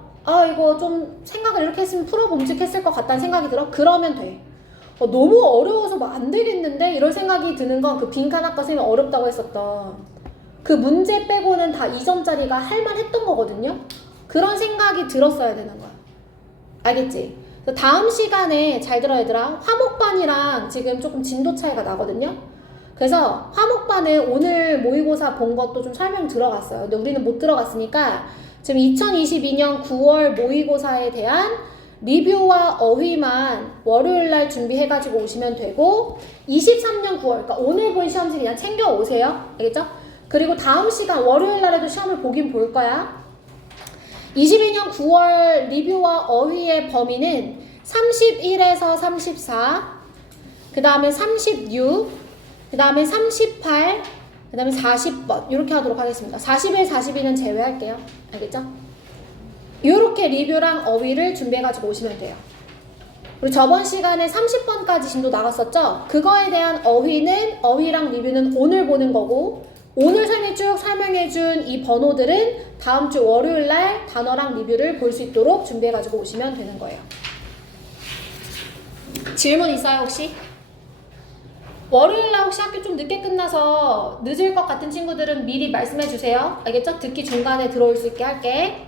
이거 좀 생각을 이렇게 했으면 풀어봄직했을 것 같다는 생각이 들어? 그러면 돼. 너무 어려워서 뭐 안 되겠는데? 이런 생각이 드는 건 그 빈칸 아까 선생님이 어렵다고 했었던 그 문제 빼고는 다 2점짜리가 할만했던 거거든요? 그런 생각이 들었어야 되는 거야. 알겠지? 그래서 다음 시간에 잘 들어 얘들아. 화목반이랑 지금 조금 진도 차이가 나거든요. 그래서 화목반은 오늘 모의고사 본 것도 좀 설명 들어갔어요. 근데 우리는 못 들어갔으니까 지금 2022년 9월 모의고사에 대한 리뷰와 어휘만 월요일날 준비해가지고 오시면 되고 23년 9월, 그러니까 오늘 본 시험지 그냥 챙겨 오세요. 알겠죠? 그리고 다음 시간 월요일날에도 시험을 보긴 볼 거야. 22년 9월 리뷰와 어휘의 범위는 31에서 34, 그 다음에 36, 그 다음에 38, 그 다음에 40번 이렇게 하도록 하겠습니다. 41, 42는 제외할게요. 알겠죠? 이렇게 리뷰랑 어휘를 준비해가지고 오시면 돼요. 우리 저번 시간에 30번까지 진도 나갔었죠? 그거에 대한 어휘랑 리뷰는 오늘 보는 거고 오늘 쭉 설명해준 이 번호들은 다음 주 월요일날 단어랑 리뷰를 볼 수 있도록 준비해가지고 오시면 되는 거예요. 질문 있어요 혹시? 월요일날 혹시 학교 좀 늦게 끝나서 늦을 것 같은 친구들은 미리 말씀해 주세요. 알겠죠? 듣기 중간에 들어올 수 있게 할게.